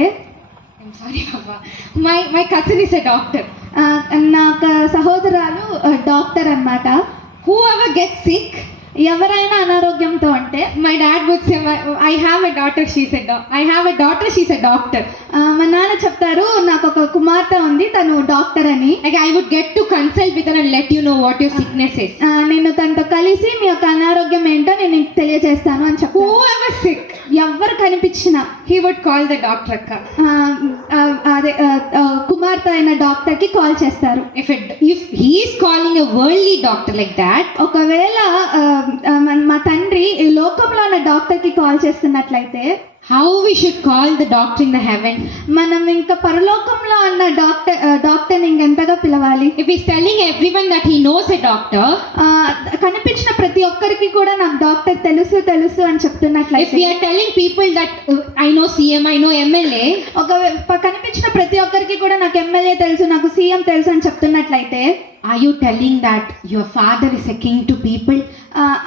I'm sorry, Baba. My cousin is a doctor. నా సహోదరాలు డాక్టర్ అన్నమాట. Whoever gets sick, ఎవరైనా అనారోగ్యంతో అంటే my dad would say, I have a daughter, I have a daughter, she's a doctor. మా నాన్న చెప్తారు నాకు ఒక కుమార్తె ఉంది, తను డాక్టర్ అని. Like I would get to consult with her and let you know what your sickness is. నేను తనతో కలిసి మీ యొక్క అనారోగ్యం ఏంటో నేను నీకు తెలియజేస్తాను అని చెప్తాను. Whoever sick, ఎవరు కనిపించినా he would call the doctor akka. అదే కుమార్తె అయిన డాక్టర్ కి కాల్ చేస్తారు. If he is calling a worldly doctor like that, ఒకవేళ మా తండ్రి ఈ లోకంలో ఉన్న డాక్టర్ కి కాల్ చేస్తున్నట్లయితే, how we should call the doctor in the heaven? మనం ఇంకా పరలోకంలో ఉన్న డాక్టర్ ఇంకెంతగా పిలవాలి? If he's telling everyone that he knows a doctor, కనిపించిన ప్రతి ఒక్కరికి కూడా నాకు డాక్టర్ తెలుసు అని if చెప్తున్నట్లయితే, we are telling people that I know CM, I know MLA, కనిపించిన ప్రతి ఒక్కరికి కూడా నాకు ఎమ్మెల్యే తెలుసు, నాకు సీఎం తెలుసు అని చెప్తున్నట్లయితే, are you telling that your father is a king to people?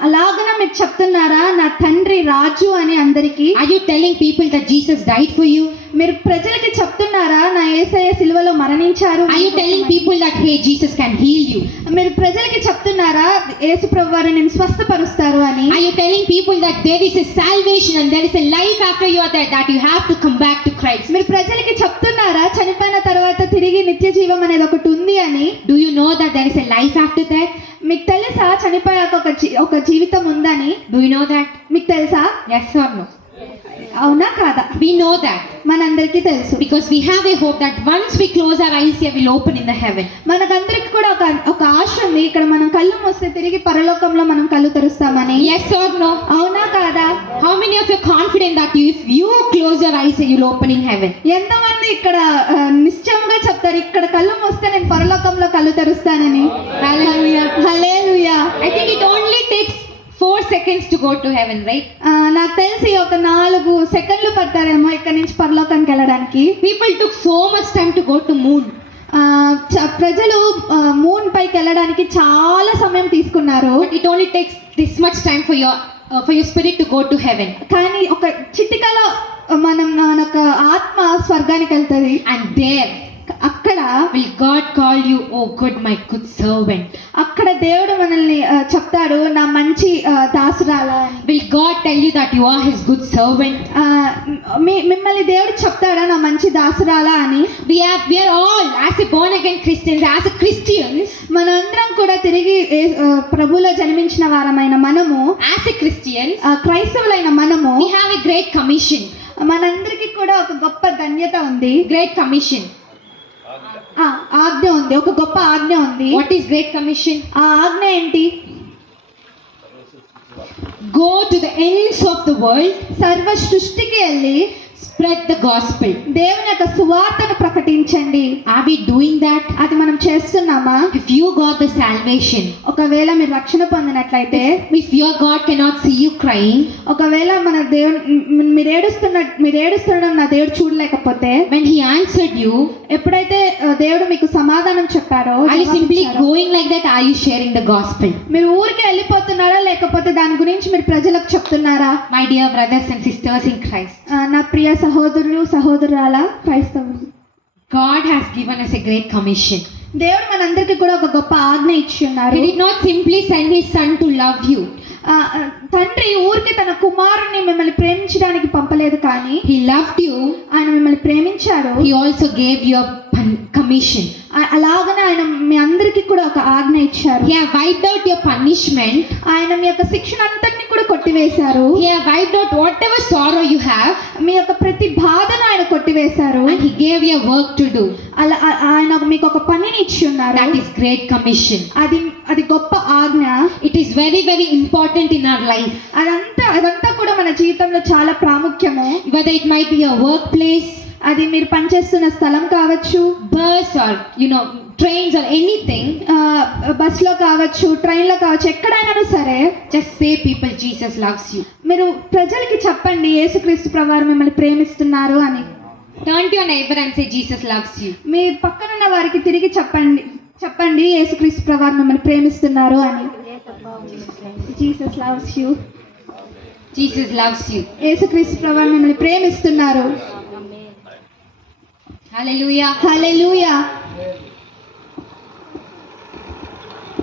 అలాగన మీరు చెప్తున్నారా నా తండ్రి రాజు అని అందరికీ? Are you telling people that Jesus died for you? మీరు ప్రజలకి చెప్తున్నారా నా యేసయ్య సిలువలో మరణించారు? Are you telling people that hey, Jesus can heal you? మీరు ప్రజలకి చెప్తున్నారా యేసు ప్రభువారు నేను స్వస్థపరుస్తారు అని? Are you telling people that there is a salvation and there is a life after you are dead, that you have to come back to Christ? మీరు ప్రజలకి చెప్తున్నారా చనిపోయిన తర్వాత తిరిగి నిత్య జీవం అనేది ఒకటి ఉంది అని? Do you know that there is a life after that? మీకు తెలుసా చనిపోయాక ఒక జీవితం ఉందని? Do you know that? మీకు తెలుసా? Yes or no? అవునా కాదా? We know that మనందరికీ తెలుసు. because we have a hope that once we close our eyes here, we'll open in the heaven. మనకందరికి కూడా ఒక ఆశ ఉంది, ఇక్కడ మనం కళ్ళు మూస్తే తిరిగి పరలోకంలో మనం కళ్ళు తెరుస్తామని. Yes or no? అవునా కాదా? How many of you are confident that if you close your eyes, you'll open in heaven? ఎంతమంది ఇక్కడ నిశ్చయంగా చెప్తారు ఇక్కడ కళ్ళు మూస్తే నేను పరలోకంలో కళ్ళు తెరుస్తానని? Hallelujah. Hallelujah. I think it only takes 4 seconds to go to heaven, right? నాకు తెలిసి ఒక 4 సెకండ్లు పడతారేమో ఇక్కడ నుంచి పరలోకానికి వెళ్ళడానికి. People took so much time to go to moon. ప్రజలు మూన్ పైకి వెళ్ళడానికి చాలా సమయం తీసుకున్నారు. But it only takes this much time for your spirit to go to heaven. కానీ ఒక చిటికలో మన యొక్క ఆత్మ స్వర్గానికి వెళ్తుంది. And there అక్కడ will God call you, oh good, my good servant. అక్కడ దేవుడు మనల్ని చెప్తాడు నా మంచి దాసురాలా అని. Will God tell you that you are his good servant? మిమ్మల్ని దేవుడు చెప్తాడా నా మంచి దాసురాలా అని? We are all, as a born again Christians, as a Christians, మనందరం కూడా తిరిగి ప్రభువులో జన్మించిన వారమైన మనము, as a Christians, క్రైస్తవులైన మనము, we have a great commission. మనందరికీ కూడా ఒక గొప్ప ధన్యత ఉంది. Great commission. ఆజ్ఞ ఉంది, ఒక గొప్ప ఆజ్ఞ ఉంది. What is Great Commission? ఆ ఆజ్ఞ ఏంటి? Go to the ends of the world, సర్వ సృష్టికి వెళ్ళి spread the gospel. దేవుని యొక్క సువార్తను ప్రకటించండి. Are we doing that? అది మనం చేస్తున్నామా? If you got the salvation, ఒకవేళ మీరు రక్షణ పొందినట్లయితే, if your God cannot see you crying, ఒకవేళ మన దేవుడు మీరు ఏడుస్తుండడం నా దేవుడు చూడలేకపోతే, when he answered you, ఎప్పుడైతే దేవుడు మీకు సమాధానం చెప్పారో, are you simply going like that? Are you sharing the gospel? మీరు ఊరికే వెళ్ళిపోతున్నారా, లేకపోతే దాని గురించి మీరు ప్రజలకు చెప్తున్నారా? My dear brothers and sisters in Christ, నా ప్రియ సహోదరులు సహోదరుల క్రైస్తవులు, God has given us a great commission. దేవుడు మనందరికీ కూడా ఒక గొప్ప ఆజ్ఞ ఇచ్చి ఉన్నారు. He did not simply send his son to love you. తండ్రి ఊరికి తన కుమారుని మిమ్మల్ని ప్రేమించడానికి పంపలేదు, కానీ He loved you. ఆయన మిమ్మల్ని ప్రేమించాడు. He also gave you a commission. అలాగనే ఆయన మీ అందరికీ కూడా ఒక ఆజ్ఞ ఇచ్చారు. He have wiped out your punishment. ఆయన మీ యొక్క శిక్షణ అంతటిని కూడా కొట్టివేశారు. He have wiped out whatever sorrow you have. మీ యొక్క ప్రతి బాధను ఆయన కొట్టివేశారు. And he gave you a work to do. అలా ఆయన మీకు ఒక పనిని ఇచ్చి ఉన్నారు. That is Great Commission. అది గొప్ప ఆజ్ఞ. It is very, very important in our life. అదంతా కూడా మన జీవితంలో చాలా ప్రాముఖ్యము. Whether it might be a workplace, అది మీరు పనిచేస్తున్న స్థలం కావచ్చు, bus or trains or anything. బస్లో కావచ్చు, ట్రైన్లో కావచ్చు, ఎక్కడైనా సరే Just say, people, Jesus loves you. మీరు ప్రజలకి చెప్పండి యేసుక్రీస్తు ప్రభువారు మిమ్మల్ని ప్రేమిస్తున్నారు అని. Turn to your neighbor and say, Jesus loves you. మీ పక్కనున్న వారికి తిరిగి చెప్పండి యేసుక్రీస్తు ప్రభువారు మిమ్మల్ని ప్రేమిస్తున్నారు అని. Jesus loves you. Jesus loves you. యేసుక్రీస్తు ప్రభువారు మిమ్మల్ని ప్రేమిస్తున్నారు. Hallelujah. Hallelujah.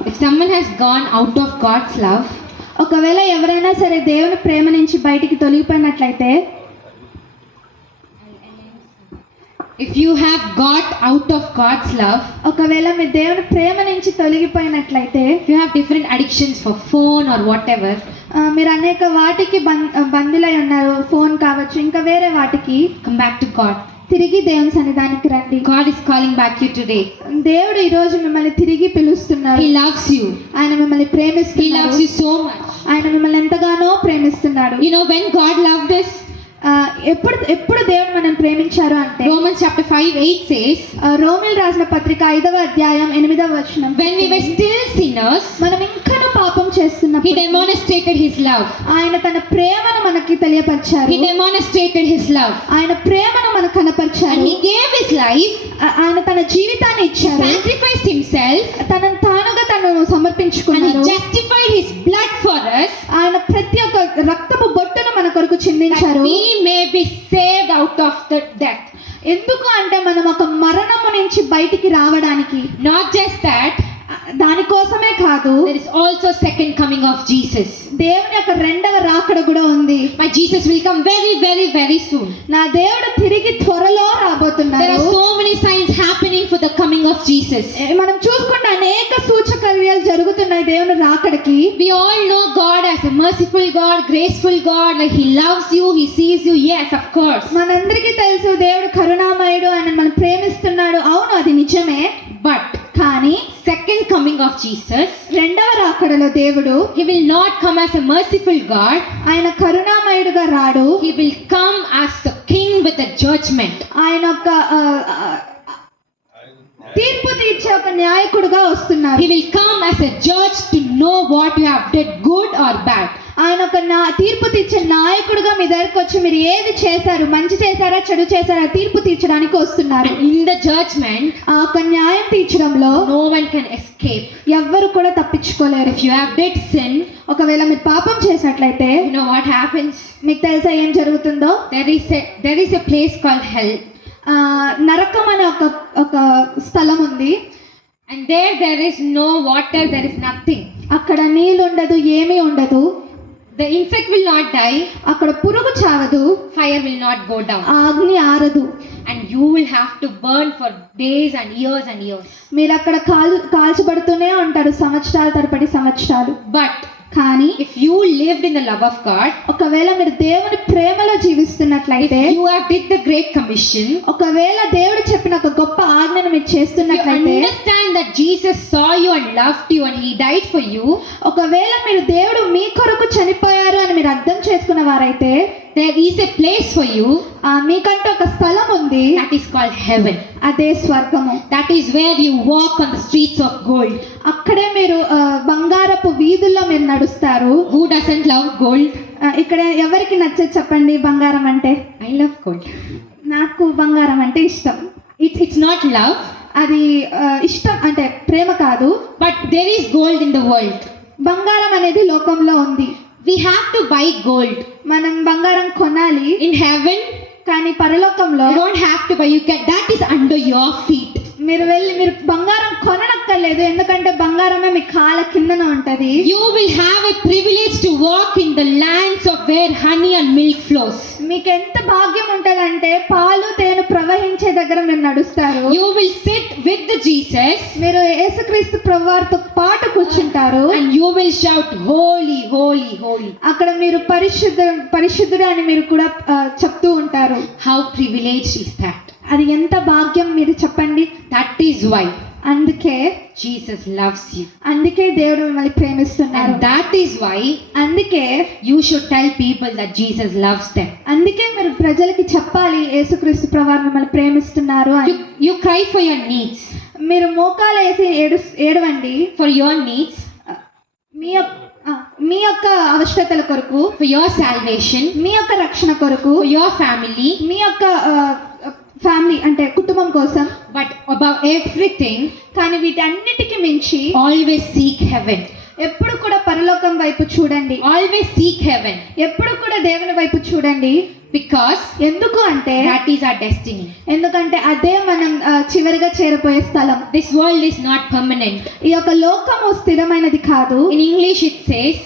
If someone has gone out of God's love, ఒకవేళ ఎవరైనా సరే దేవుని ప్రేమ నుంచి బయటికి తొలగిపోయినట్లయితే, if you have got out of God's love, ఒకవేళ మీ దేవుని ప్రేమ నుంచి తొలగిపోయినట్లయితే, if you have different addictions for phone or whatever, మీరు అనేక వాటికి బంధులై ఉన్నారు, ఫోన్ కావచ్చు, ఇంకా వేరే వాటికి, come back to God. తిరిగి దేవుని సన్నిధానికి రండి. God is calling back you today. దేవుడు ఈ రోజు మిమ్మల్ని తిరిగి పిలుస్తున్నారు. He loves you. ఆయన మిమ్మల్ని He ప్రేమిస్తున్నారు. loves you so much. ఆయన మిమ్మల్ని ఎంతగానో ప్రేమిస్తున్నాడు. When God loved us, ఎప్పుడు దేవుడు మనం ప్రేమించారు అంటే, Romans chapter 5:8 says, రోమీయులు రాసిన పత్రిక 5వ అధ్యాయం 8వ వచనం, when we were still sinners, మనం ఇంకనూ పాపం చేస్తున్నప్పుడు He demonstrated His love. ఆయన తన ప్రేమను మనకి తెలియపరిచారు. He demonstrated His love. ఆయన ప్రేమను మనకు కనపరిచారు. And He gave His life, ఆయన తన జీవితాన్ని ఇచ్చారు. sacrificed Himself, తనను and సమర్పించుకున్నారు. He justified His blood for us. ఆయన ప్రతి ఒక్క రక్తపు బొట్టును మన కొరకు చిందించారు. That we may be saved out of the death. ఎందుకు అంటే మనం ఒక మరణము నుంచి బయటికి రావడానికి. Not just that, దానికోసమే కాదు, there is also second coming of Jesus. దేవుని యొక్క రెండవ రాకడ కూడా ఉంది. My Jesus will come very, very, very soon. నా దేవుడు తిరిగి త్వరలో There రాబోతున్నారు. are so many signs happening for the coming of Jesus. మనం చూసుకుంటే అనేక సూచక్రియలు జరుగుతున్నాయి దేవుని రాకడికి. We all know God as a merciful God, graceful God, like He loves you, He sees you. Yes, of course. మనందరికీ తెలుసు దేవుడు కరుణామయుడు, ఆయన మనం ప్రేమిస్తున్నాడు. అవును, అది నిజమే. But కానీ second coming of Jesus, రెండవ రాకడలో దేవుడు He will not come as a merciful God. ఆయన కరుణామయుడుగా రాడు. He will come as a king with a judgment. ఆయన ఒక తీర్పు తీర్చే ఒక న్యాయకుడుగా వస్తున్నారు. He will come as a judge to know what you have did, good or bad. ఆయన ఒక తీర్పు తీర్చే నాయకుడుగా మీ దగ్గరకు వచ్చి మీరు ఏది చేశారు, మంచి చేశారా చెడు చేశారా తీర్పు తీర్చడానికి వస్తున్నారు. And in the judgment, ఆ ఒక న్యాయం తీర్చడంలో no one can escape. ఎవ్వరు కూడా తప్పించుకోలేరు. If you have did sin, ఒకవేళ మీరు పాపం చేసినట్లయితే you know what happens? మీకు తెలుసా ఏం జరుగుతుందో? There is a place called hell. నరకం అనే ఒక స్థలం ఉంది. And there is no water, there is nothing. అక్కడ నీళ్ళు ఉండదు, ఏమీ ఉండదు. The insect will not die, అక్కడ పురుగు చావదు, fire will not go down. అగ్ని ఆరదు. And you will have to burn for days and years and years. మీరు అక్కడ కాల్చబడుతూనే ఉంటారు సంవత్సరాల తరబడి సంవత్సరాలు. But కానీ if you lived in the love of God, ఒకవేళ మీరు దేవుని ప్రేమలో జీవిస్తున్నట్లయితే, you have did the great commission, ఒకవేళ దేవుడు చెప్పిన ఒక గొప్ప ఆజ్ఞను మీరు you చేస్తున్నట్లయితే, understand that Jesus saw you and loved you and he died for you, ఒకవేళ మీరు దేవుడు మీ కొరకు చనిపోయారు అని మీరు అర్థం చేసుకున్న వారైతే, there is a place for you మీకంటూ ఒక స్థలం ఉంది, that is called heaven. అదే స్వర్గము. That is where you walk on the streets of gold. అక్కడే మీరు బంగారపు వీధుల్లో మీరు నడుస్తారు. Who doesn't love gold? ఇక్కడ ఎవరికి నచ్చదు చెప్పండి బంగారం అంటే? I love gold. నాకు బంగారం అంటే ఇష్టం. It's not love, అది ఇష్టం అంటే ప్రేమ కాదు, but there is gold in the world. బంగారం అనేది లోకంలో ఉంది. We have to buy gold. మనం బంగారం కొనాలి. In heaven, కానీ పరలోకంలో you don't have to buy. You can. That is under your feet. మీరు బంగారం కొననక్కర్లేదు, ఎందుకంటే బంగారమే మీ కాళ్ళ కిందన ఉంటది. You will have a privilege to walk in the lands of where honey and milk flows. మీకు ఎంత భాగ్యం ఉంటదంటే పాలు తేనె ప్రవహించే దగ్గర మీరు నడుస్తారు. You will sit with the Jesus, మీరు యేసుక్రీస్తు ప్రభువారితో పాటు కూర్చుంటారు. and you will shout, holy, holy, holy. అక్కడ మీరు పరిశుద్ధుడు అని మీరు కూడా చెప్తూ ఉంటారు. How privileged is that? అది ఎంత భాగ్యం మీరు చెప్పండి. That is why అందుకే Jesus loves you. అందుకే దేవుడు మిమ్మల్ని ప్రేమిస్తున్నారు. And that is why అందుకే you should tell people that Jesus loves them. అందుకే మీరు ప్రజలకి చెప్పాలి యేసుక్రీస్తు ప్రభువారు మిమ్మల్ని ప్రేమిస్తున్నారు అని. You cry for your needs. మీరు మోకాలు వేసి ఏడవండి. For your needs, మీ యొక్క అవసరతల కొరకు, for your salvation, మీ యొక్క రక్షణ కొరకు, for your family, మీ యొక్క ఫ్యామిలీ అంటే కుటుంబం కోసం. but above everything, కానీ వీటన్నిటికి మించి always seek heaven. ఎప్పుడు కూడా పరలోకం వైపు చూడండి. Always seek heaven. ఎప్పుడు కూడా దేవుని వైపు చూడండి. Because ఎందుకు అంటే that is our destiny. ఎందుకంటే అదే మనం చివరిగా చేరపోయే స్థలం. This world is not permanent. ఈ యొక్క లోకము స్థిరమైనది కాదు. In English it says,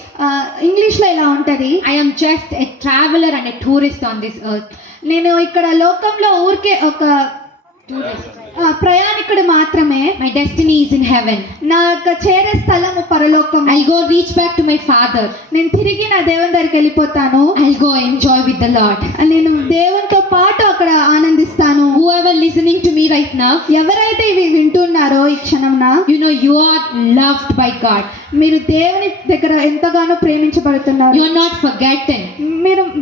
English లో ఇలా ఉంటది, I am just a traveler and a tourist on this earth. నేను ఇక్కడ లోకంలో ఊరికే ఒక ప్రయాణికుడు మాత్రమే. My destiny is in heaven. నా యొక్క చేరే స్థలము పరలోకం. I'll go reach back to my Father. నేను తిరిగి నా దేవుని దగ్గరికి వెళ్ళిపోతాను. I'll go enjoy with the Lord. నేను దేవునితో పాటు అక్కడ ఆనందిస్తాను. Whoever listening to me right now, ఎవరైతే ఇవి వింటున్నారో ఈ క్షణంన, you know you are loved by God. మీరు దేవుని దగ్గర ఎంతగానో ప్రేమించబడుతున్నారు. You're not forgotten.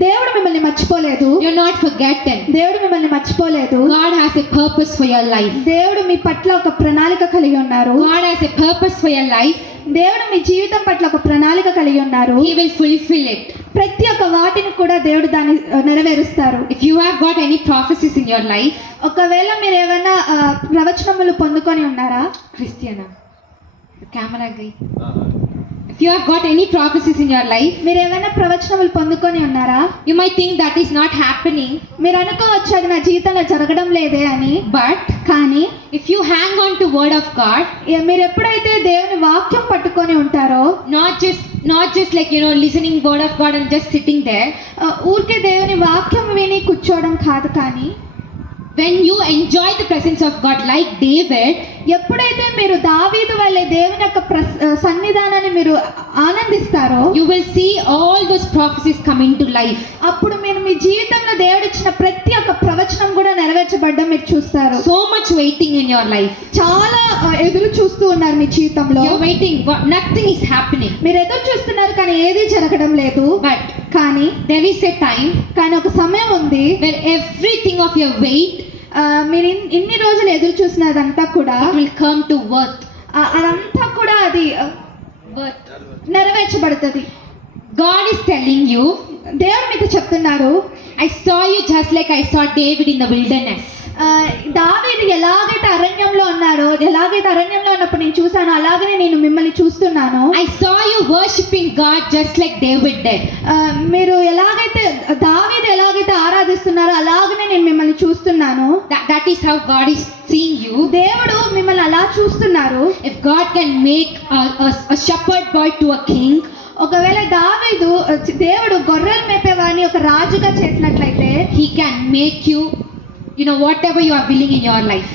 దేవుడు మిమ్మల్ని మర్చిపోలేదు. You're not forgotten. దేవుడు మిమ్మల్ని మర్చిపోలేదు. God has a purpose for your life. దేవుడు మీ పట్ల ఒక ప్రణాళిక కలిగి ఉన్నారు. God has a purpose for your life. దేవుడు మీ జీవితం పట్ల ఒక ప్రణాళిక కలిగి ఉన్నారు. He will fulfill it. ప్రతి ఒక్క వాటిని కూడా దేవుడు దాన్ని నెరవేరుస్తారు. If you have got any prophecies in your life, ఒకవేళ మీరు ఏమైనా ప్రవచనములు పొందుకొని ఉన్నారా? Christiana, camera guy. If you have got any prophecies in your life, మీరు ఏమైనా ప్రవచనములు పొందుకొని ఉన్నారా? you might think that is not happening. మీరు అనుకోవచ్చు అది నా జీవితంలో జరగడం లేదే అని. But కానీ if you hang on to word of God, మీరు ఎప్పుడైతే దేవుని వాక్యం పట్టుకొని ఉంటారో, not just like listening word of God and just sitting there, ఊరికే దేవుని వాక్యం విని కూర్చోవడం కాదు, కానీ when you enjoy the presence of God like David, ఎప్పుడైతే మీరు దావీదు వలె దేవుని యొక్క సన్నిధానాన్ని మీరు ఆనందిస్తారో, you will see all those prophecies come into life. అప్పుడు మీరు మీ జీవితంలో దేవుడు ఇచ్చిన ప్రతి ఒక్క ప్రవచనం కూడా నెరవేర్చబడ్డం మీరు చూస్తారు. So much waiting in your life. చాలా ఎదురు చూస్తూ ఉన్నారు మీ జీవితంలో. You're waiting, but nothing is happening. మీరు ఎదురు చూస్తున్నారు కానీ ఏది జరగడం లేదు. But కానీ there is a time, కానీ ఒక సమయం ఉంది, where everything of your wait మీరు ఇన్ని రోజులు ఎదురు చూసినదంతా కూడా will come to worth. అదంతా కూడా అది నెరవేర్చబడుతుంది. God is telling you, దేవుడు మీకు చెప్తున్నారు, I saw you just like I saw David in the wilderness. దావీదు ఎలాగైతే అరణ్యంలో ఉన్నప్పుడు నేను చూసాను, అలాగనే నేను మిమ్మల్ని చూస్తున్నాను. I saw you worshiping God just like David did. మీరు దావీదు ఎలాగైతే ఆరాధిస్తున్నారో అలాగనే నేను మిమ్మల్ని చూస్తున్నాను. That is how God is seeing you. దేవుడు మిమ్మల్ని అలా చూస్తున్నారు. If God can make a shepherd boy to a king, ఒకవేళ దేవుడు గొర్రెలు మేపేవాడిని ఒక రాజుగా చేసినట్లయితే, he can make you whatever you are willing in your life.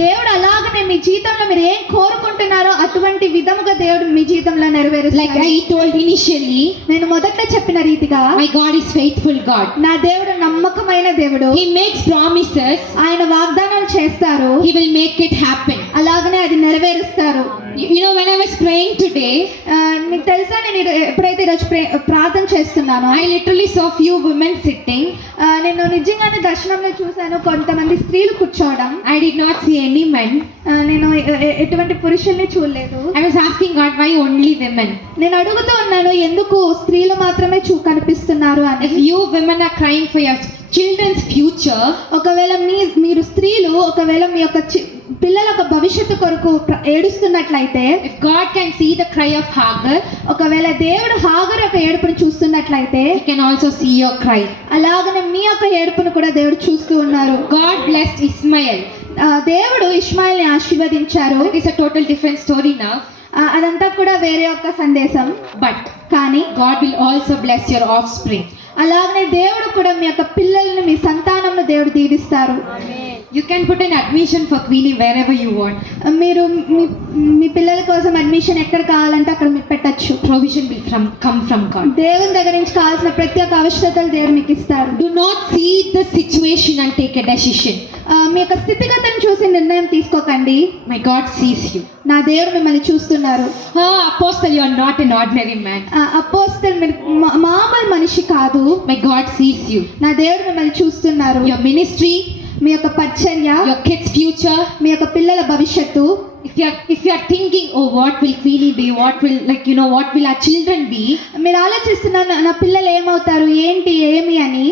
దేవుడు అలాగనే మీ జీవితంలో మీరు ఏం కోరుకుంటున్నారో అటువంటి విధముగా దేవుడు మీ జీవితంలో Like నెరవేరుస్తాడు. I told initially, నేను మొదట చెప్పిన రీతిగా my God is faithful God. నా దేవుడు నమ్మకమైన దేవుడు. He makes promises, ఆయన వాగ్దానాలు చేస్తారు, He will make it happen. అలాగనే అది నెరవేరుస్తారు. When I was praying today, మీకు తెలుసా నేను ఎప్పుడైతే ఈరోజు ప్రార్థన చేస్తున్నానో I literally saw few women sitting. నేను నిజంగానే దర్శనంలో చూశాను కొంతమంది స్త్రీలు కూర్చోవడం. I did not see any men. నేను ఎటువంటి పురుషుల్ని చూడలేదు. I was asking God, why only women? నేను అడుగుతూ ఉన్నాను ఎందుకు స్త్రీలు మాత్రమే కనిపిస్తున్నారు అని. If you women are crying for your children's future, ఒకవేళ మీరు స్త్రీలు ఒకవేళ మీ యొక్క పిల్లల యొక్క భవిష్యత్తు కొరకు ఏడుస్తున్నట్లయితే, if God can see the cry of Hagar, ఒకవేళ దేవుడు హాగరు యొక్క ఏడుపును చూస్తున్నట్లయితే He can also see your cry. అలాగనే మీ యొక్క ఏడుపును కూడా దేవుడు చూస్తూ ఉన్నారు. God blessed Ishmael. దేవుడు ఇష్మాయిల్ని ఆశీర్వదించారు. It is a total different story now. అదంతా కూడా వేరే యొక్క సందేశం. But కానీ God will also bless your offspring. అలాగనే దేవుడు కూడా మీ యొక్క పిల్లల్ని మీ సంతానంను దేవుడు దీవిస్తారు. You can put an admission for Queenie wherever you want. మీరు మీ పిల్లల కోసం అడ్మిషన్ ఎక్కడ కావాలంటే అక్కడ మీరు పెట్టచ్చు. Provision will come from God. దేవుని దగ్గర నుంచి కావాల్సిన ప్రతి ఒక్క అవసరతలు దేవుడు మీకు ఇస్తారు. Do not see the situation and take a decision. మీ యొక్క స్థితిగతిని చూసి నిర్ణయం తీసుకోకండి. My God sees you. నా దేవుడు మిమ్మల్ని చూస్తున్నారు. Apostle, you are not an ordinary man. అపోస్తలు మీరు మామూలు మనిషి కాదు. My God sees you. నా దేవుడు మిమ్మల్ని చూస్తున్నారు. Your ministry, మీ యొక్క పరిచర్య, your kids' future. మీ యొక్క పిల్లల భవిష్యత్తు. If you are thinking, oh, what will Queenie be? What will our children be? మీరు ఆలోచిస్తున్నారు నా పిల్లలు ఏమవుతారు, ఏంటి, ఏమి అని.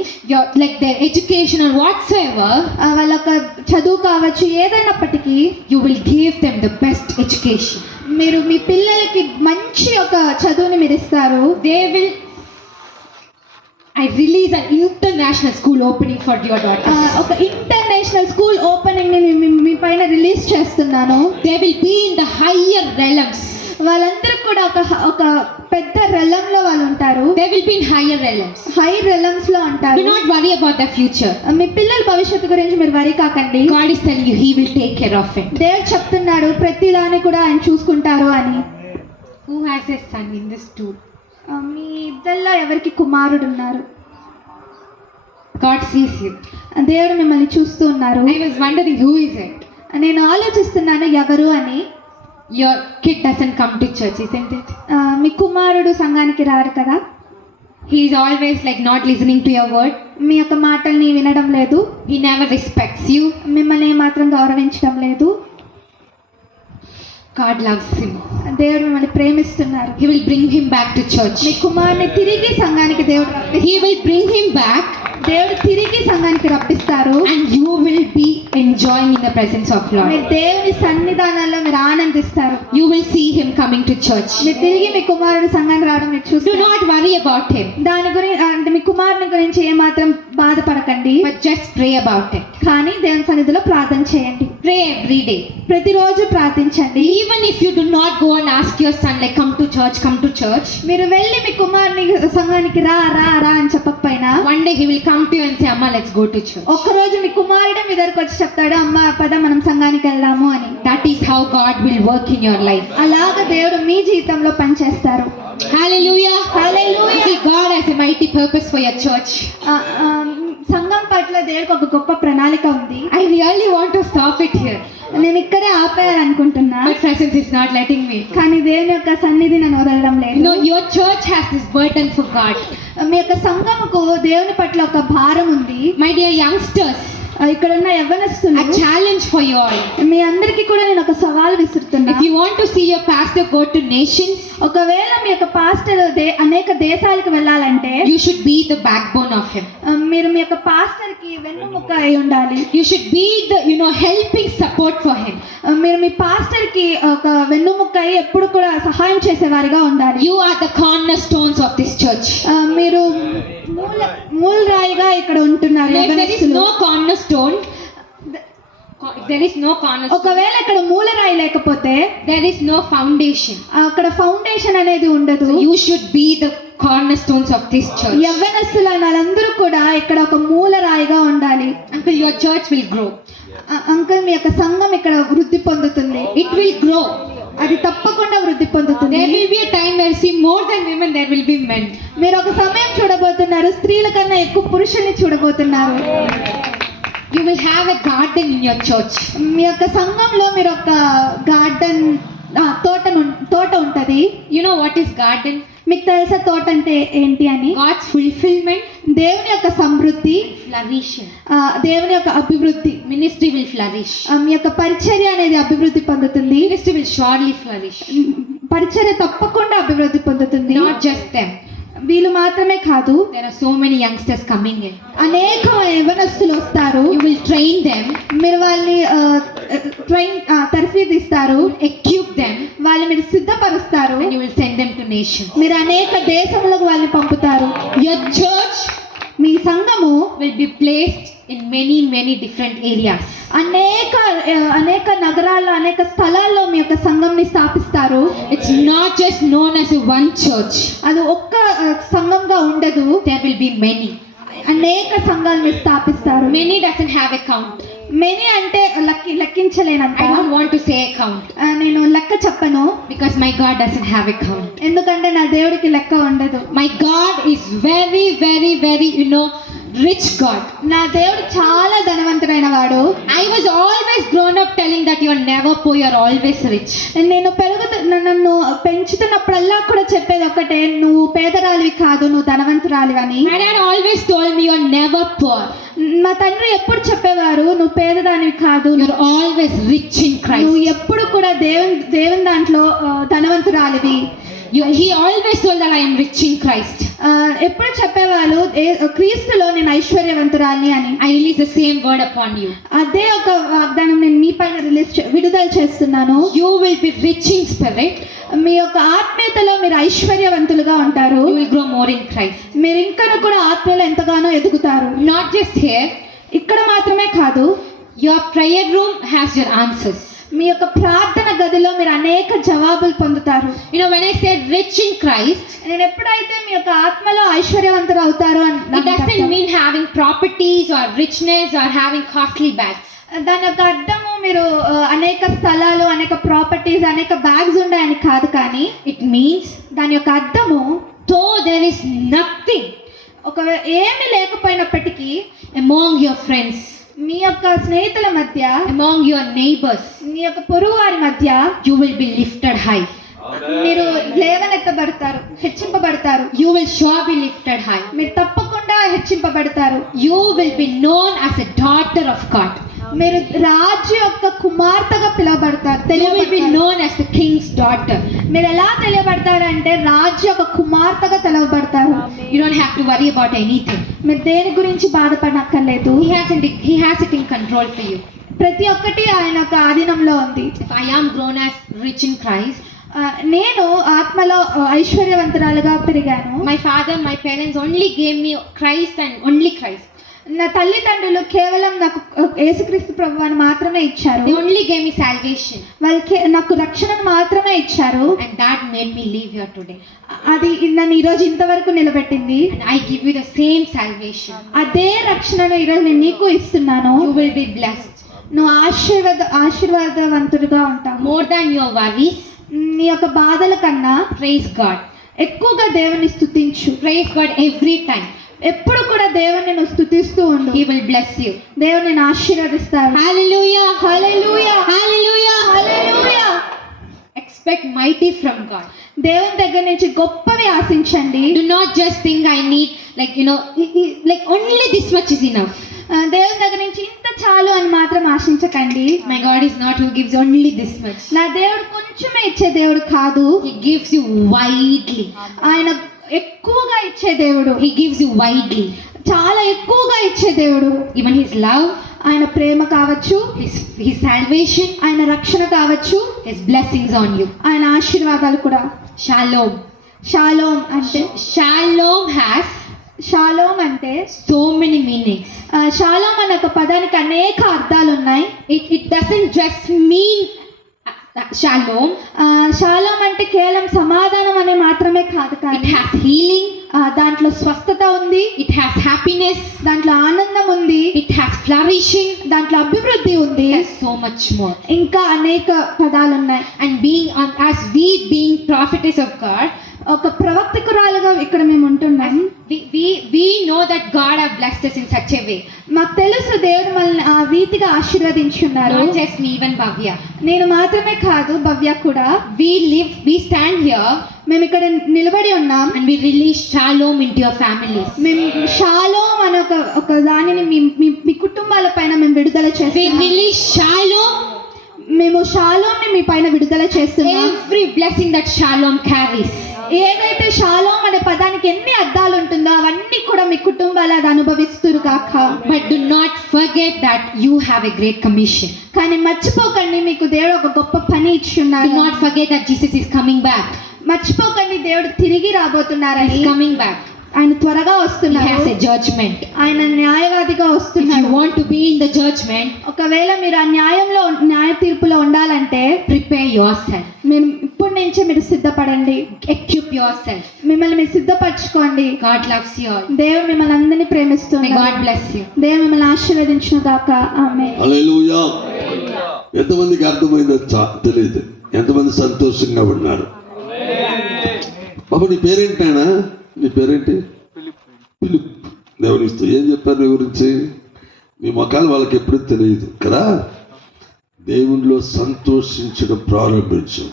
Their education or whatsoever, వాళ్ళ యొక్క చదువు కావచ్చు ఏదైనప్పటికీ you will give them the best education. మీరు మీ పిల్లలకి మంచి ఒక చదువుని మీరు ఇస్తారు. I release an international school opening for your daughter. ఒక ఇంటర్నేషనల్ స్కూల్ ఓపెనింగ్ ని మీ పైన రిలీజ్ చేస్తున్నాను. They will be in the higher realms. వాళ్ళందరూ కూడా ఒక పెద్ద రెలంలో వాళ్ళు ఉంటారు. They will be in higher realms. High realms లో ఉంటారు. Do not worry about their future. మీ పిల్లల భవిష్యత్తు గురించి మీరు వరి కాకండి. God is telling you He will take care of it. దేవుడు చెప్తున్నాడు ప్రతి దాన్ని కూడా ఆయన చూసుకుంటారు అని. Who has a son in this tour? మీ ఇద్దరిలో ఎవరికి కుమారుడు ఉన్నారు? God sees you. దేవుడు మిమ్మల్ని చూస్తూ ఉన్నారు. I was wondering who is it? నేను ఆలోచిస్తున్నాను ఎవరు అని. Your kid doesn't come to church, isn't it? మీ కుమారుడు సంఘానికి రారు కదా. He is always not listening to your word. మీ యొక్క మాటల్ని వినడం లేదు. He never respects you. మిమ్మల్ని మాత్రం గౌరవించడం లేదు. God loves him. దేవుడు మిమ్మల్ని ప్రేమిస్తున్నారు. He will bring him back to church. మీ కుమారుని తిరిగి సంఘానికి దేవుడు He will bring him back. దేవుడు తిరిగి సంఘానికి రప్పిస్తారు. And you will be enjoying in the presence of Lord. మీరు దేవుని సన్నిధానంలో మీరు ఆనందిస్తారు. You will see him coming to church. మీరు తిరిగి మీ కుమారుడు సంఘానికి రావడం మీరు Do చూస్తారు. not worry about him. దాని గురించి అంటే మీ కుమారుని గురించి ఏమాత్రం బాధపడకండి. But just pray about it. కానీ దేవుని సన్నిధిలో ప్రార్థన చేయండి. Pray every day. ప్రతిరోజు ప్రార్థించండి. Even if you do not go and ask your son come to church. మీరు వెళ్ళి మీ కుమారుని సంఘానికి రా రా రా అని చెప్పకపోయినా One day he will come to you and say, Amma, let's go to church. ఒక్కరోజు మీ కుమారుడే మీ దగ్గరకు వచ్చి చెప్తాడు, అమ్మ పద మనం సంఘానికి వెళ్దాము అని. That is how God will work in your life. అలాగా దేవుడు మీ జీవితంలో పనిచేస్తారు. Hallelujah. Hallelujah. See, God has a mighty purpose for your church. సంఘం పట్ల దేవుడికి ఒక గొప్ప ప్రణాళిక ఉంది. I really want to stop it here. నేను ఇక్కడే ఆపేయాలనుకుంటున్నా. But presence is not letting me. కానీ దేవుని యొక్క సన్నిధి నన్ను వదలడం లేదు. No, your church has this burden for God. మీ యొక్క సంఘముకు దేవుని పట్ల ఒక భారం ఉంది. My dear youngsters, ఇక్కడ ఉన్న యవ్వనస్తులు, a challenge for you all. మీ అందరికీ కూడా నేను ఒక సవాల్ విసురుతున్నా. If you want to see your pastor go to nations, ఒకవేళ మీ యొక్క పాస్టర్ అనేక దేశాలకు వెళ్ళాలంటే you should be the backbone of him. మీరు మీ యొక్క పాస్టర్ కి వెన్నుముక్క అయి ఉండాలి. You should be the helping support for him. మీరు మీ పాస్టర్ కి ఒక వెన్నుముక్క అయి ఎప్పుడు కూడా సహాయం చేసేవారిగా ఉండాలి. You are the cornerstones of this church. మీరు మూలరాయిగా ఇక్కడ ఉంటున్నారు. If there is no cornerstone, ఒకవేళ ఇక్కడ మూలరాయి లేకపోతే there is no foundation. అక్కడ ఫౌండేషన్ అనేది ఉండదు. You should be the cornerstones of this church. యవ్వనస్తులు వాళ్ళందరూ కూడా ఇక్కడ ఒక మూలరాయిగా ఉండాలి. Uncle, your church will grow. Uncle మీ యొక్క సంఘం ఇక్కడ వృద్ధి పొందుతుంది. It will grow. అది తప్పకుండా వృద్ధి పొందుతుంది. There will be a time where see more than women, there will be men. మీరు ఒక సమయం చూడబోతున్నారు, స్త్రీల కన్నా ఎక్కువ పురుషుల్ని చూడబోతున్నారు. You will have a garden in your church. మీ యొక్క సంఘంలో మీరు ఒక గార్డెన్ తోట ఉంటది. You know what is garden? మీకు తెలుసా తోట అంటే ఏంటి అని? God's fulfillment, దేవుని యొక్క సమృద్ధి, flourishing. దేవుని యొక్క అభివృద్ధి. Ministry will flourish. మీ యొక్క పరిచర్య అనేది అభివృద్ధి పొందుతుంది. Ministry will surely flourish. పరిచర్య తప్పకుండా అభివృద్ధి పొందుతుంది. Not just them. వీళ్ళు మాత్రమే కాదు, There are so many youngsters coming in. అనేక యవనస్తులు వస్తారు. You will train them, మీరు వాళ్ళని తర్ఫీదిస్తారు, equip them, వాళ్ళని మీరు సిద్ధపరుస్తారు. and you will send them to nations. మీరు అనేక దేశములకు వాళ్ళని పంపుతారు. Your church మీ సంఘము will be placed in many different areas. అనేక నగరాల్లో, అనేక స్థలాల్లో మీ యొక్క సంఘంని స్థాపిస్తారు. It's not just known as a one church. అది ఒక్క సంఘంగా ఉండదు, There will be many. అనేక సంఘాలను స్థాపిస్తారు. Many doesn't have a count. Many అంటే లెక్కించలేనంత. I don't want to say a count నేను లెక్క చెప్పను, because my God doesn't have a count. ఎందుకంటే నా దేవుడికి లెక్క ఉండదు. My God is very rich God. నా దేవుడు చాలా ధనవంతుడైన వాడు. I was always grown up telling that you are never poor, you are always rich. నన్ను పెంచుతున్నప్పుడల్లా కూడా చెప్పేది ఒకటే, నువ్వు పేదరాలివి కాదు, నువ్వు ధనవంతురాలివి అని. My dad always told me you are never poor, మా తండ్రి ఎప్పుడు చెప్పేవారు, నువ్వు పేదదానివి కాదు, you are always rich in నువ్వు Christ. ఎప్పుడు కూడా దేవుని దాంట్లో ధనవంతురాలివి. He always told that I am rich in Christ. ఎప్పుడు చెప్పేవాళ్ళు క్రీస్తులో నేను ఐశ్వర్యవంతురాలి అని. I release the same word upon you. అదే ఒక వాగ్దానం నేను మీ పైన విడుదల చేస్తున్నాను. You will be rich in spirit. మీ యొక్క ఆత్మీయతలో మీరు ఐశ్వర్యవంతులుగా ఉంటారు. You will grow more in Christ. మీరు ఇంకా కూడా ఆత్మీయలో ఎంతగానో ఎదుగుతారు. Not just here. ఇక్కడ మాత్రమే కాదు, Your prayer room has your answers. మీ యొక్క ప్రార్థన గదిలో మీరు అనేక జవాబులు పొందుతారు. You know, when I say rich in Christ, నేను ఎప్పుడైతే మీ యొక్క ఆత్మలో ఐశ్వర్యవంతులు అవుతారు it doesn't mean having properties or richness or having costly bags. దాని యొక్క అర్థము మీరు అనేక స్థలాలు, అనేక ప్రాపర్టీస్, అనేక బ్యాగ్స్ ఉన్నాయని కాదు, కానీ It means దాని యొక్క అర్థము though there is nothing ఒకవేళ ఏమి లేకపోయినప్పటికీ among your friends, మీ యొక్క స్నేహితుల మధ్య, among your neighbors, మీ యొక్క పొరుగు వారి మధ్య you will be lifted high. మీరు లేవనెత్తబడతారు, హెచ్చింపబడతారు. You will sure be lifted high. మీరు తప్పకుండా హెచ్చింపబడతారు. You will be known as a daughter of God. మీరు రాజు యొక్క కుమార్తెగా పిలువబడతారు. You will be known as the king's daughter. మీరు ఎలా తెలియబడతారంటే రాజు యొక్క కుమార్తెగా తెలవబడతారు. You don't have to worry about anything. మీరు దేని గురించి బాధపడనక్కర్లేదు. He has it in control for you. ప్రతి ఒక్కటి ఆయన యొక్క ఆధీనంలో ఉంది. If I am grown as rich in Christ, నేను ఆత్మలో ఐశ్వర్యవంతురాలుగా పెరిగాను. my father, my parents only gave me Christ and only Christ. నా తల్లిదండ్రులు కేవలం నాకు యేసుక్రీస్తు ప్రభువుని మాత్రమే ఇచ్చారు. They only gave me salvation. వాళ్ళు నాకు రక్షణను మాత్రమే ఇచ్చారు. And that made me live here today. అది నన్ను ఈరోజు ఇంతవరకు నిలబెట్టింది. And I give you the same salvation. అదే రక్షణను ఈరోజు నేను నీకు ఇస్తున్నాను. You will be blessed. నువ్వు ఆశీర్వాదవంతుడిగా ఉంటావు. More than your worries, నీ యొక్క బాధల కన్నా praise God. ఎక్కువగా దేవుని స్తుతించు. Praise God every time. ఎప్పుడు కూడా దేవుని నువ్వు స్తుతిస్తూ ఉండు. He will bless you. దేవుని నిన్ను ఆశీర్వదిస్తాడు. Hallelujah. Hallelujah, Hallelujah. Hallelujah. Expect mighty from God. దేవుని దగ్గర నుంచి గొప్పవి ఆశించండి. Do not just think I need like only this much is enough. దేవుని దగ్గర నుంచి ఇంత చాలు అని మాత్రం ఆశించకండి. My God is not who gives only this much. నా దేవుడు కొంచెమే ఇచ్చే దేవుడు కాదు. He gives you widely. ఆయన ఎక్కువగా ఇచ్చే దేవుడు. He gives you widely. చాలా ఎక్కువగా ఇచ్చే దేవుడు. Even His love, ఆయన ప్రేమ కావచ్చు, His salvation, ఆయన రక్షణ కావచ్చు, His blessings on you. ఆయన ఆశీర్వాదాలు కూడా. Shalom. షాలోమ్ అంటే షాలోమ్ అంటే So many meanings. షాలోమ్ అనే ఒక పదానికి అనేక అర్థాలు ఉన్నాయి. It doesn't just mean Shalom. Shalom అంటే కేవలం సమాధానం అనే మాత్రమే కాదు, It కానీ has healing. దాంట్లో స్వస్థత ఉంది, It has happiness. దాంట్లో ఆనందం ఉంది, It has flourishing. దాంట్లో అభివృద్ధి ఉంది, There's so much more. ఇంకా అనేక పదాలు ఉన్నాయి. And as we being prophetess of God, ఒక ప్రవక్తకురాలుగా ఇక్కడ మేము ఉంటున్నాం. we know that God have blessed us in such a way. మాకు తెలుసు దేవుడు మనల్ని ఆ రీతిగా ఆశీర్వదించున్నారు. Not just me, even Bhavya. నేను మాత్రమే కాదు, భవ్య కూడా. We stand here మేము ఇక్కడ నిలబడి ఉన్నాం. and we release shalom into your families. మేము షాలోమ్ అనే ఒక దానిని మీ కుటుంబాల పైన మేము విడుదల We చేస్తున్నాం. release shalom. మేము షాలోమ్ని మీ పైన విడుదల చేస్తున్నాం. Every blessing that shalom carries. ఏదైతే షాలోమ్ అనే పదానికి ఎన్ని అర్థాలు ఉంటుందో అవన్నీ కూడా మీ కుటుంబాలు అది అనుభవిస్తురు కాక. But do not forget that you have a great commission. కానీ మర్చిపోకండి, మీకు దేవుడు ఒక గొప్ప పని Do ఇచ్చున్నారు. not forget that Jesus is coming back. మర్చిపోకండి, దేవుడు తిరిగి రాబోతున్నారని. He's coming back. ఆయన త్వరగా He వస్తున్నారు. has a judgment. ఆయన న్యాయవాదిగా If you వస్తున్నారు. want to be in the judgment, ఒకవేళ మీరు ఆ న్యాయ తీర్పులో ఉండాలంటే prepare yourself. మీరు ఇప్పటి నుంచే మీరు సిద్ధపడండి. Equip yourself. మిమ్మల్ని మీరు సిద్ధపరచుకోండి. God loves you all. దేవుడు మిమ్మల్ని అందరినీ May ప్రేమిస్తున్నారు. God bless you. దేవుడు మిమ్మల్ని ఆశీర్వదించును గాక. ఆమేన్. హల్లెలూయా. ఎంతమందికి అర్థమైందో తెలియదు, ఎంతమంది సంతోషంగా ఉన్నారు. బాబు నీ పేరేంటైనా, నీ పేరేంటి? ఫిలిప్. దేవునిస్తూ ఏం చెప్పారు నీ గురించి? మీ మొఖాలు వాళ్ళకి ఎప్పుడూ తెలియదు కదా. దేవునిలో సంతోషించడం ప్రారంభించు.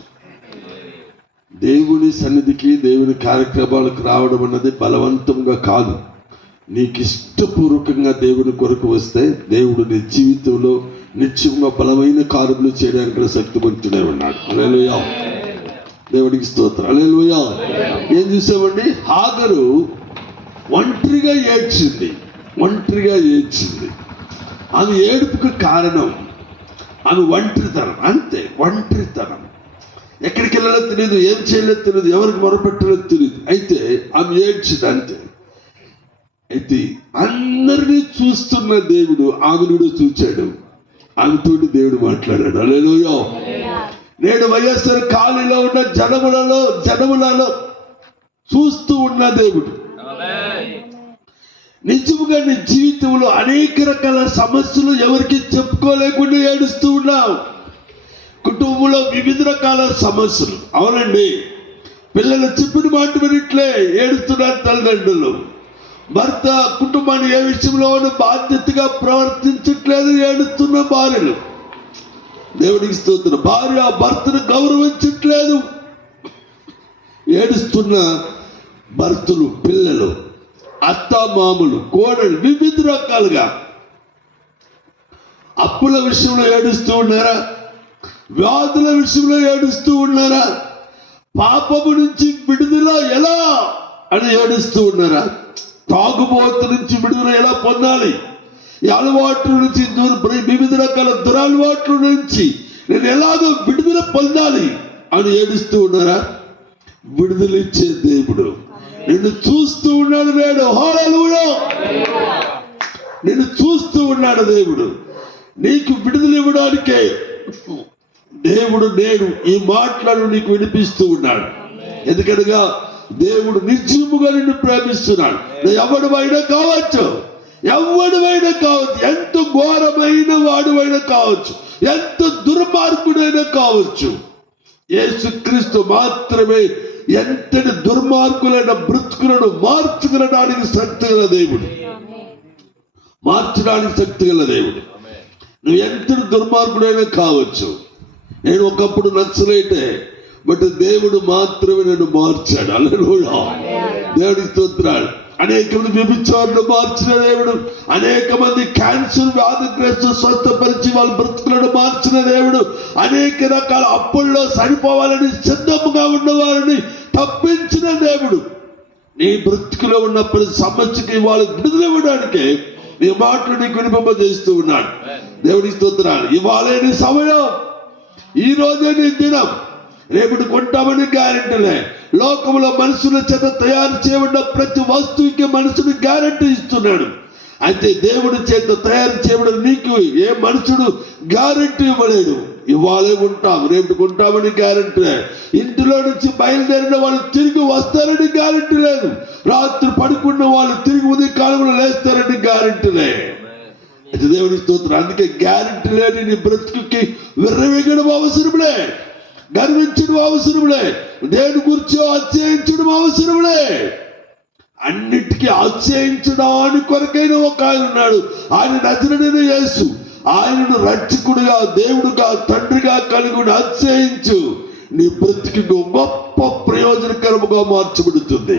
దేవుని సన్నిధికి, దేవుని కార్యక్రమాలకు రావడం అన్నది బలవంతంగా కాదు. నీకు ఇష్టపూర్వకంగా దేవుని కొరకు వస్తే దేవుడు నీ జీవితంలో నిత్యంగా బలమైన కార్యములు చేయడానికి శక్తివంతుడై ఉన్నాడు. హల్లెలూయా. దేవుడికి స్తోత్రం. హల్లెలూయా. ఏం చూసామండి? హాగరు ఒంటరిగా ఏడ్చింది. ఆమె ఏడుపుకు కారణం ఆమె ఒంటరితనం. అంతే, ఒంటరితనం. ఎక్కడికి వెళ్ళాలో తెలియదు, ఏం చేయలేదో తెలియదు, ఎవరికి మొరపెట్టాలో తెలియదు. అయితే ఆమె ఏడ్చింది అంతే. అయితే అందరినీ చూస్తున్న దేవుడు ఆమెను కూడా చూచాడు. ఆమెతోటి దేవుడు మాట్లాడాడు. హల్లెలూయా. నేడు వైఎస్ఆర్ కాలనీలో ఉన్న జనములలో చూస్తూ ఉన్న దేవుడు నిజముగా నీ జీవితంలో అనేక రకాల సమస్యలు ఎవరికి చెప్పుకోలేకుండా ఏడుస్తూ ఉన్నావు. కుటుంబంలో వివిధ రకాల సమస్యలు. అవునండి, పిల్లలు చెప్పిన మాట వినట్లే ఏడుస్తున్నారు తల్లిదండ్రులు. భర్త కుటుంబాన్ని ఏ విషయంలో బాధ్యతగా ప్రవర్తించట్లేదు, ఏడుస్తున్న భార్యలు. దేవుడికి స్తోత్రం. భార్య భర్తను గౌరవించట్లేదు, ఏడుస్తున్న భర్తలు, పిల్లలు, అత్త మామలు, కోడలు, వివిధ రకాలుగా. అప్పుల విషయంలో ఏడుస్తూ ఉన్నారా? వ్యాధుల విషయంలో ఏడుస్తూ ఉన్నారా? పాపము నుంచి విడుదల ఎలా అని ఏడుస్తూ ఉన్నారా? తాగుబోతు నుంచి విడుదల ఎలా పొందాలి, ఈ అలవాట్ల నుంచి వివిధ రకాల దురలవాట్ల నుంచి నేను ఎలాగో విడుదల పొందాలి అని ఏడుస్తూ ఉన్నారా? విడుదల ఇచ్చే దేవుడు నిన్ను చూస్తూ ఉన్నాడు. నేడు హల్లెలూయా. నిన్ను చూస్తూ ఉన్నాడు దేవుడు. నీకు విడుదల ఇవ్వడానికే దేవుడు నేడు ఈ మాటలను నీకు వినిపిస్తూ ఉన్నాడు. ఎందుకనగా దేవుడు నిజముగా నిన్ను ప్రేమిస్తున్నాడు. ఎవడువైనా కావచ్చు, ఎంత ఘోరమైన వాడువైనా కావచ్చు, ఎంత దుర్మార్గుడైనా కావచ్చు, యేసుక్రీస్తు మాత్రమే ఎంతటి దుర్మార్గులైన బ్రతుకులను మార్చగలడానికి శక్తి గల దేవుడు. నువ్వు ఎంతటి దుర్మార్గుడైనా కావచ్చు. నేను ఒకప్పుడు నక్సలైటే, బట్ దేవుడు మాత్రమే నన్ను మార్చాడు. హల్లెలూయా. దేవుడికి స్తోత్రాలు. అనేక మంది వ్యభిచారులు మార్చిన దేవుడు, అనేక మంది క్యాన్సర్ వ్యాధిగ్రస్తులు స్వస్థపరిచి వాళ్ళ బ్రతుకులను మార్చిన దేవుడు, అనేక రకాల అప్పుల్లో సరిపోవాలని సిద్ధంగా ఉన్నవారిని తప్పించిన దేవుడు. నీ బ్రతుకులో ఉన్న ప్రతి సమస్యకి వాళ్ళు విడుదల ఇవ్వడానికే నీ మాటలు నీకు వినిపింపజేస్తూ ఉన్నాడు. దేవుడికి స్తోత్రాలు. ఇవాళే నీ సమయం, ఈ రోజే నీ దినం. రేపటి కొంటామని గ్యారెంటీలే. లోకంలో మనుషుల చేత తయారు చేయబడిన ప్రతి వస్తువుకి మనుషుడు గ్యారెంటీ ఇస్తున్నాడు. అయితే దేవుడి చేత తయారు చేయబడిన నీకు ఏ మనుషుడు గ్యారెంటీ ఇవ్వలేడు. ఇవాళే ఉంటాం, రేపు ఉంటామని గ్యారెంటీ లేదు. ఇంటిలో నుంచి బయలుదేరిన వాళ్ళు తిరిగి వస్తారని గ్యారెంటీ లేదు. రాత్రి పడుకున్న వాళ్ళు తిరిగి ఉదయ కాలంలో లేస్తారని గ్యారెంటీ లేదు. అయితే దేవుని స్తోత్రం. అందుకే గ్యారెంటీ లేని నీ బ్రతుకుకి విర్రవీగడం అవసరములే, గర్వించడం అవసరములే, దేవుని గురించి అతిశయించడం అవసరములే. అన్నిటికీ అతిశయించడానికి కొరకైన ఒక ఆయన ఉన్నాడు. ఆయన నజరేయుడైన యేసు. ఆయనను రక్షకుడుగా, దేవుడుగా, తండ్రిగా కలిగి అతిశయించు. నీ బ్రతుకు గొప్ప ప్రయోజనకరముగా మార్చబడుతుంది.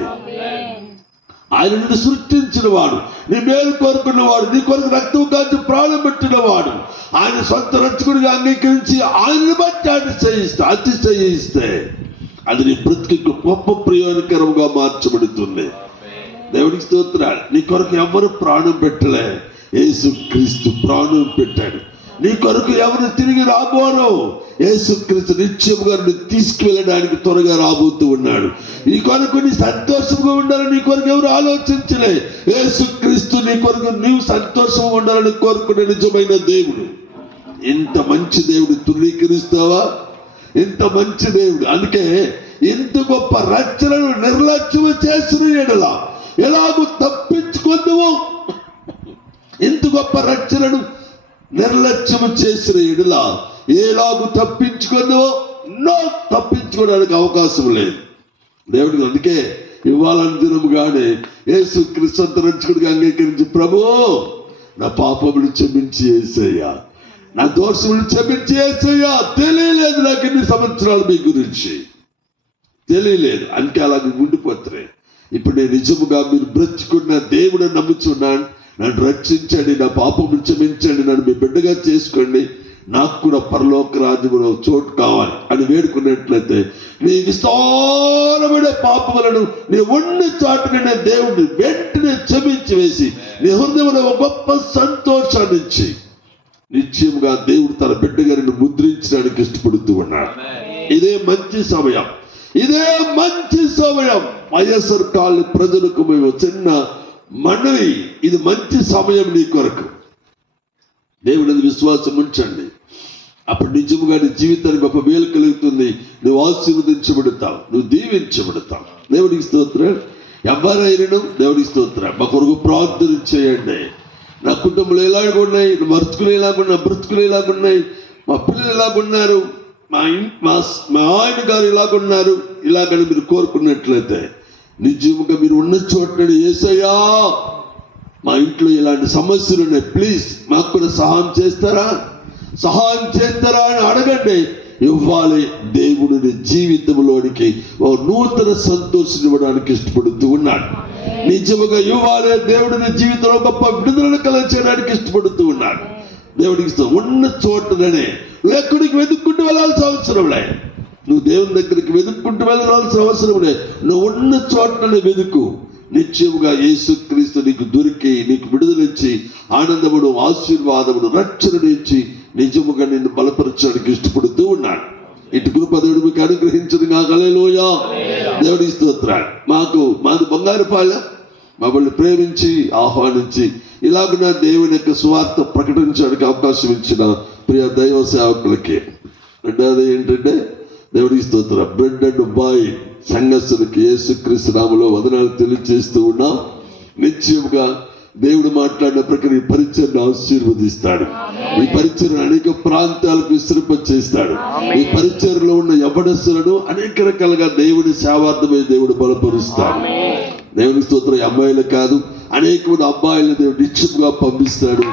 ఆయన నిన్ను సృష్టించిన వాడు, నీ మేలు కోరుకున్నవాడు, నీ కొరకు రక్తం కాచి ప్రాణం పెట్టిన వాడు, ఆయన సొంత రక్షకుడిగా అంగీకరించి ఆయనను బట్టి అతిశయిస్తే అది నీ బ్రతుకు గొప్ప ప్రయోజనకరంగా మార్చబడుతుంది. దేవునికి స్తోత్రాలు. నీ కొరకు ఎవరు ప్రాణం పెట్టలే, యేసుక్రీస్తు ప్రాణం పెట్టాడు. నీ కొరకు ఎవరు తిరిగి రాబోరో, యేసుక్రీస్తు నిత్యముగా తీసుకువెళ్ళడానికి త్వరగా రాబోతూ ఉన్నాడు. నీ కొరకు నీ సంతోషంగా ఉండాలని నీ కొరకు ఎవరు ఆలోచించలే, యేసుక్రీస్తు నీ కొరకు నీవు సంతోషంగా ఉండాలని కోరుకునే నిజమైన దేవుడు. ఇంత మంచి దేవుడు తృణీకరిస్తావా? ఇంత మంచి దేవుడు. అందుకే ఇంత గొప్ప రచనను నిర్లక్ష్యం చేసిన ఎడల ఎలాగూ తప్పించుకుందాము. ఇంత గొప్ప రచనను నిర్లక్ష్యం చేసిన ఎడల ఎలాగూ తప్పించుకుందామో తప్పించుకోవడానికి అవకాశం లేదు దేవుడికి. అందుకే ఇవ్వాలని దినముగానే యేసుక్రీస్తు సొంత రక్షకుడిగా అంగీకరించి, ప్రభు నా పాపములు క్షమించి యేసయ్యా, నా దోషములు క్షమించి యేసయ్యా, తెలియలేదు నాకు ఇన్ని సంవత్సరాలు మీ గురించి తెలియలేదు, అందుకే అలాగే ఉండిపోతున్నాయి. ఇప్పుడు నేను నిజముగా మీరు బ్రతుకున్న దేవుడు నమ్ముచున్నాను, నన్ను రక్షించండి, నా పాపములు క్షమించండి, నన్ను మీ బిడ్డగా చేసుకోండి, నాకు కూడా పరలోక రాజ్యములో చోటు కావాలి అని వేడుకున్నట్లయితే నీ విస్తారమైన పాపములను నీ ఉన్న చాటున దేవుడిని వెంటనే క్షమించి వేసి నీ హృదయంలో ఒక గొప్ప సంతోషాన్ని ఇచ్చి నిశ్చయముగా దేవుడు తన బిడ్డగారిని ముద్రించడానికి ఇష్టపడుతూ ఉన్నాడు. ఇదే మంచి సమయం, ఇదే మంచి సమయం. వైఎస్ఆర్ కాలనీ ప్రజలకు మేము చిన్న మనవి, ఇది మంచి సమయం నీ కొరకు. దేవుని విశ్వాసం ఉంచండి, అప్పుడు నిజముగా నీ జీవితానికి గొప్ప మేలు కలుగుతుంది. నువ్వు ఆశీర్వదించబడతావు, నువ్వు దీవించబడతావు. దేవుడికి స్తోత్రం. ఎవరైనా దేవుడికి స్తోత్రం. మా కొరకు ప్రార్థన చేయండి. నా కుటుంబంలో ఎలాగున్నాయి, మరుచుకుని ఎలాగున్నా, బ్రతుకులు ఎలాగున్నాయి, మా పిల్లలు ఎలాగున్నారు, మా ఆయన గారు ఇలాగున్నారు, ఇలాగని మీరు కోరుకున్నట్లయితే నిజముగా మీరు ఉన్న చోట యేసయ్యా మా ఇంట్లో ఇలాంటి సమస్యలు ఉన్నాయి, ప్లీజ్ మాకు కూడా సహాయం చేస్తారా అని అడగండి. ఇవ్వాలి. దేవుడిని జీవితంలోనికి ఓ నూతన సంతోషం ఇవ్వడానికి ఇష్టపడుతూ ఉన్నాడు. నిజముగా ఇవ్వాలి. దేవుడిని జీవితంలో గొప్ప విడుదలను కలగచేయడానికి ఇష్టపడుతూ ఉన్నాడు. దేవుడికి ఉన్న చోటనే ఎక్కడికి వెతుక్కుంటూ వెళ్ళాల్సిన అవసరం లే. నువ్వు దేవుని దగ్గరికి వెతుక్కుంటూ వెళ్ళాల్సిన అవసరం లే. నువ్వు ఉన్న చోటనే వెతుకు. నిశ్చయముగా యేసుక్రీస్తు నీకు దొరికి నీకు విడుదలిచ్చి ఆనందమును, ఆశీర్వాదమును, రక్షణనిచ్చి నిజముగా నిన్ను బలపరచడానికి ఇష్టపడుతూ ఉన్నాడు. ఇటు కృప దేవుడు మీకు అనుగ్రహించదు. హల్లెలూయా. దేవుడి స్తోత్రాలు. మాది బంగారుపాలెం. మమ్మల్ని ప్రేమించి ఆహ్వానించి ఇలాగున దేవుని యొక్క సువార్త ప్రకటించడానికి అవకాశం ఇచ్చిన ప్రియ దైవ సేవకులకి రెండవది ఏంటంటే దేవుడికి స్తోత్రం. బ్రెడ్ అండ్ బాయ్ సంఘస్థులకి యేసుక్రీస్తు నామములో వందనాలు తెలియజేస్తూ ఉన్నాం. నిశ్చయముగా దేవుడు మాట్లాడిన ప్రకారం ఈ పరిచయను ఆశీర్వదిస్తాడు. ఈ పరిచయను అనేక ప్రాంతాలకు విస్తరింపచేస్తాడు. ఈ పరిచయలో ఉన్న యవ్వనస్తులను అనేక రకాలుగా దేవుని సేవార్థమై దేవుడు బలపరుస్తాడు. దేవుని స్తోత్రం. అమ్మాయిలు కాదు, అనేక మంది అబ్బాయిలను దేవుడు నిశ్చయముగా పంపిస్తాడు.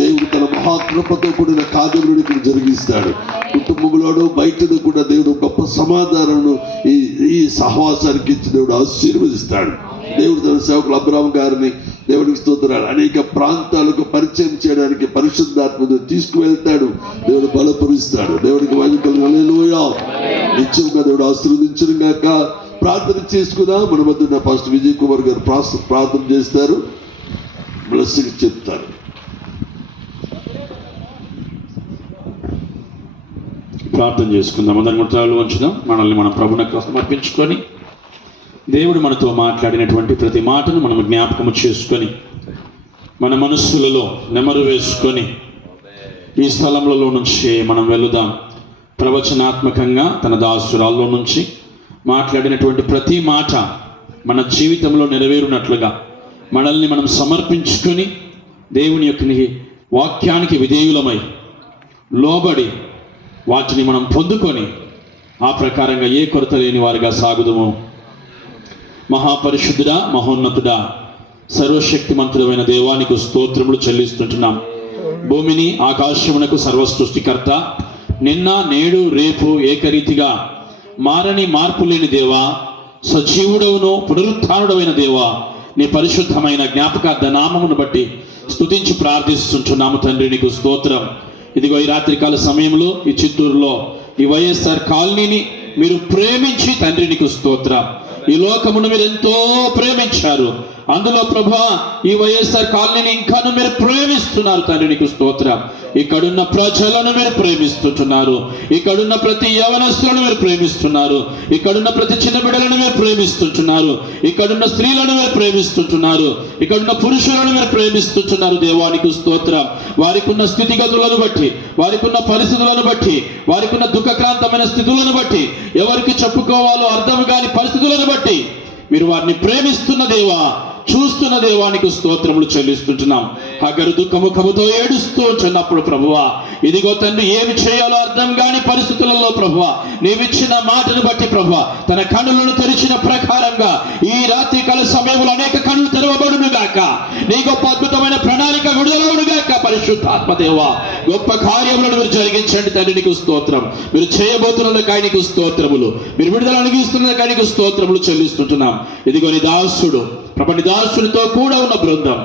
దేవుడు తన మహాకృపతో కూడిన కార్యములను జరిగిస్తాడు. కుటుంబంలోనూ బయటను కూడా దేవుడు గొప్ప సమాధానమును ఈ సహవాసానికి ఇచ్చి దేవుడు ఆశీర్వదిస్తాడు. దేవుడు తన సేవకులు అబ్రాహాము గారిని దేవుడికి స్తోత్రాలు అనేక ప్రాంతాలకు పరిచయం చేయడానికి పరిశుద్ధాత్మను తీసుకువెళ్తాడు. దేవుడు బలపరుస్తాడు. దేవుడికి హల్లెలూయా. నిత్యంగా దేవుడు ఆశీర్వదించును గాక. ప్రార్థన చేసుకుందాం. మన మధ్య పాస్టర్ విజయ్ కుమార్ గారు ప్రార్థన చేస్తారు, బ్లెస్సింగ్ చెప్తారు. ప్రార్థన చేసుకుందాం. అందరం గుర్తాలు ఉంచుదాం. మనల్ని మన ప్రభువునికి సమర్పించుకొని దేవుడు మనతో మాట్లాడినటువంటి ప్రతి మాటను మనం జ్ఞాపకము చేసుకొని మన మనస్సులలో నెమరు వేసుకొని ఈ స్థలంలో నుంచి మనం వెళుదాం. ప్రవచనాత్మకంగా తన దాసురాల్లో నుంచి మాట్లాడినటువంటి ప్రతి మాట మన జీవితంలో నెరవేరునట్లుగా మనల్ని మనం సమర్పించుకొని దేవుని యొక్క వాక్యానికి విధేయులమై లోబడి వాటిని మనం పొందుకొని ఆ ప్రకారంగా ఏ కొరత లేని వారిగా సాగుదుము. మహాపరిశుద్ధుడా, మహోన్నతుడా, సర్వశక్తిమంతుడమైన దేవానికి స్తోత్రములు చెల్లిస్తుంటున్నాం. భూమిని ఆకాశమునకు సర్వ సృష్టికర్త, నిన్న నేడు రేపు ఏకరీతిగా మారని మార్పు లేని దేవా, సజీవుడవును పునరుత్థానుడమైన దేవా, నీ పరిశుద్ధమైన జ్ఞాపకార్థ నామమును బట్టి స్తుతించి ప్రార్థిస్తుంటున్నాము తండ్రి. నీకు స్తోత్రం. ఇదిగో ఈ రాత్రికాల సమయంలో ఈ చిత్తూరులో ఈ వైఎస్ఆర్ కాలనీని మీరు ప్రేమించి తండ్రి నీకు స్తోత్రం. ఈ లోకమును మీరు ఎంతో ప్రేమించారు. అందులో ప్రభువా ఈ వైఎస్ఆర్ కాలనీని ఇంకాను మీరు ప్రేమిస్తున్నారు తండ్రి నీకు స్తోత్రం. ఇక్కడున్న ప్రజలను మీరు ప్రేమిస్తుంటున్నారు. ఇక్కడున్న ప్రతి యవనస్తులను మీరు ప్రేమిస్తున్నారు. ఇక్కడున్న ప్రతి చిన్న బిడ్డలను మీరు ప్రేమిస్తుంటున్నారు. ఇక్కడున్న స్త్రీలను మీరు ప్రేమిస్తుంటున్నారు. ఇక్కడున్న పురుషులను మీరు ప్రేమిస్తుంటున్నారు. దేవానికి స్తోత్రం. వారికి ఉన్న స్థితిగతులను బట్టి, వారికి ఉన్న పరిస్థితులను బట్టి, వారికి ఉన్న దుఃఖక్రాంతమైన స్థితులను బట్టి, ఎవరికి చెప్పుకోవాలో అర్థం కాని పరిస్థితులను బట్టి మీరు వారిని ప్రేమిస్తున్న దేవా, చూస్తున్న దేవానికి స్తోత్రములు చెల్లిస్తుంటున్నాం. హగరు దుఃఖముఖముతో ఏడుస్తూ చిన్నప్పుడు ప్రభువా, ఇదిగో తండ్రి ఏమి చేయాలో అర్థం కాని పరిస్థితులలో ప్రభువా, నీవిచ్చిన మాటను బట్టి ప్రభువా తన కన్నులను తెరిచిన ప్రకారంగా ఈ రాత్రి కాల సమయంలో అనేక కన్నులు తెరవబడును గాక. నీ గొప్ప అద్భుతమైన ప్రణాళిక విడుదలవును గాక. పరిశుద్ధాత్మదేవా, గొప్ప కార్యములను మీరు జరిగించండి తండ్రి నీకు స్తోత్రం. మీరు చేయబోతున్నదానికి నీకు స్తోత్రములు, మీరు విడుదల అనిగిస్తున్నదానికి నీకు స్తోత్రములు చెల్లిస్తుంటున్నాం. ఇదిగో నీ దాసుడు, ప్రపంచ దాసునితో కూడా ఉన్న బృందం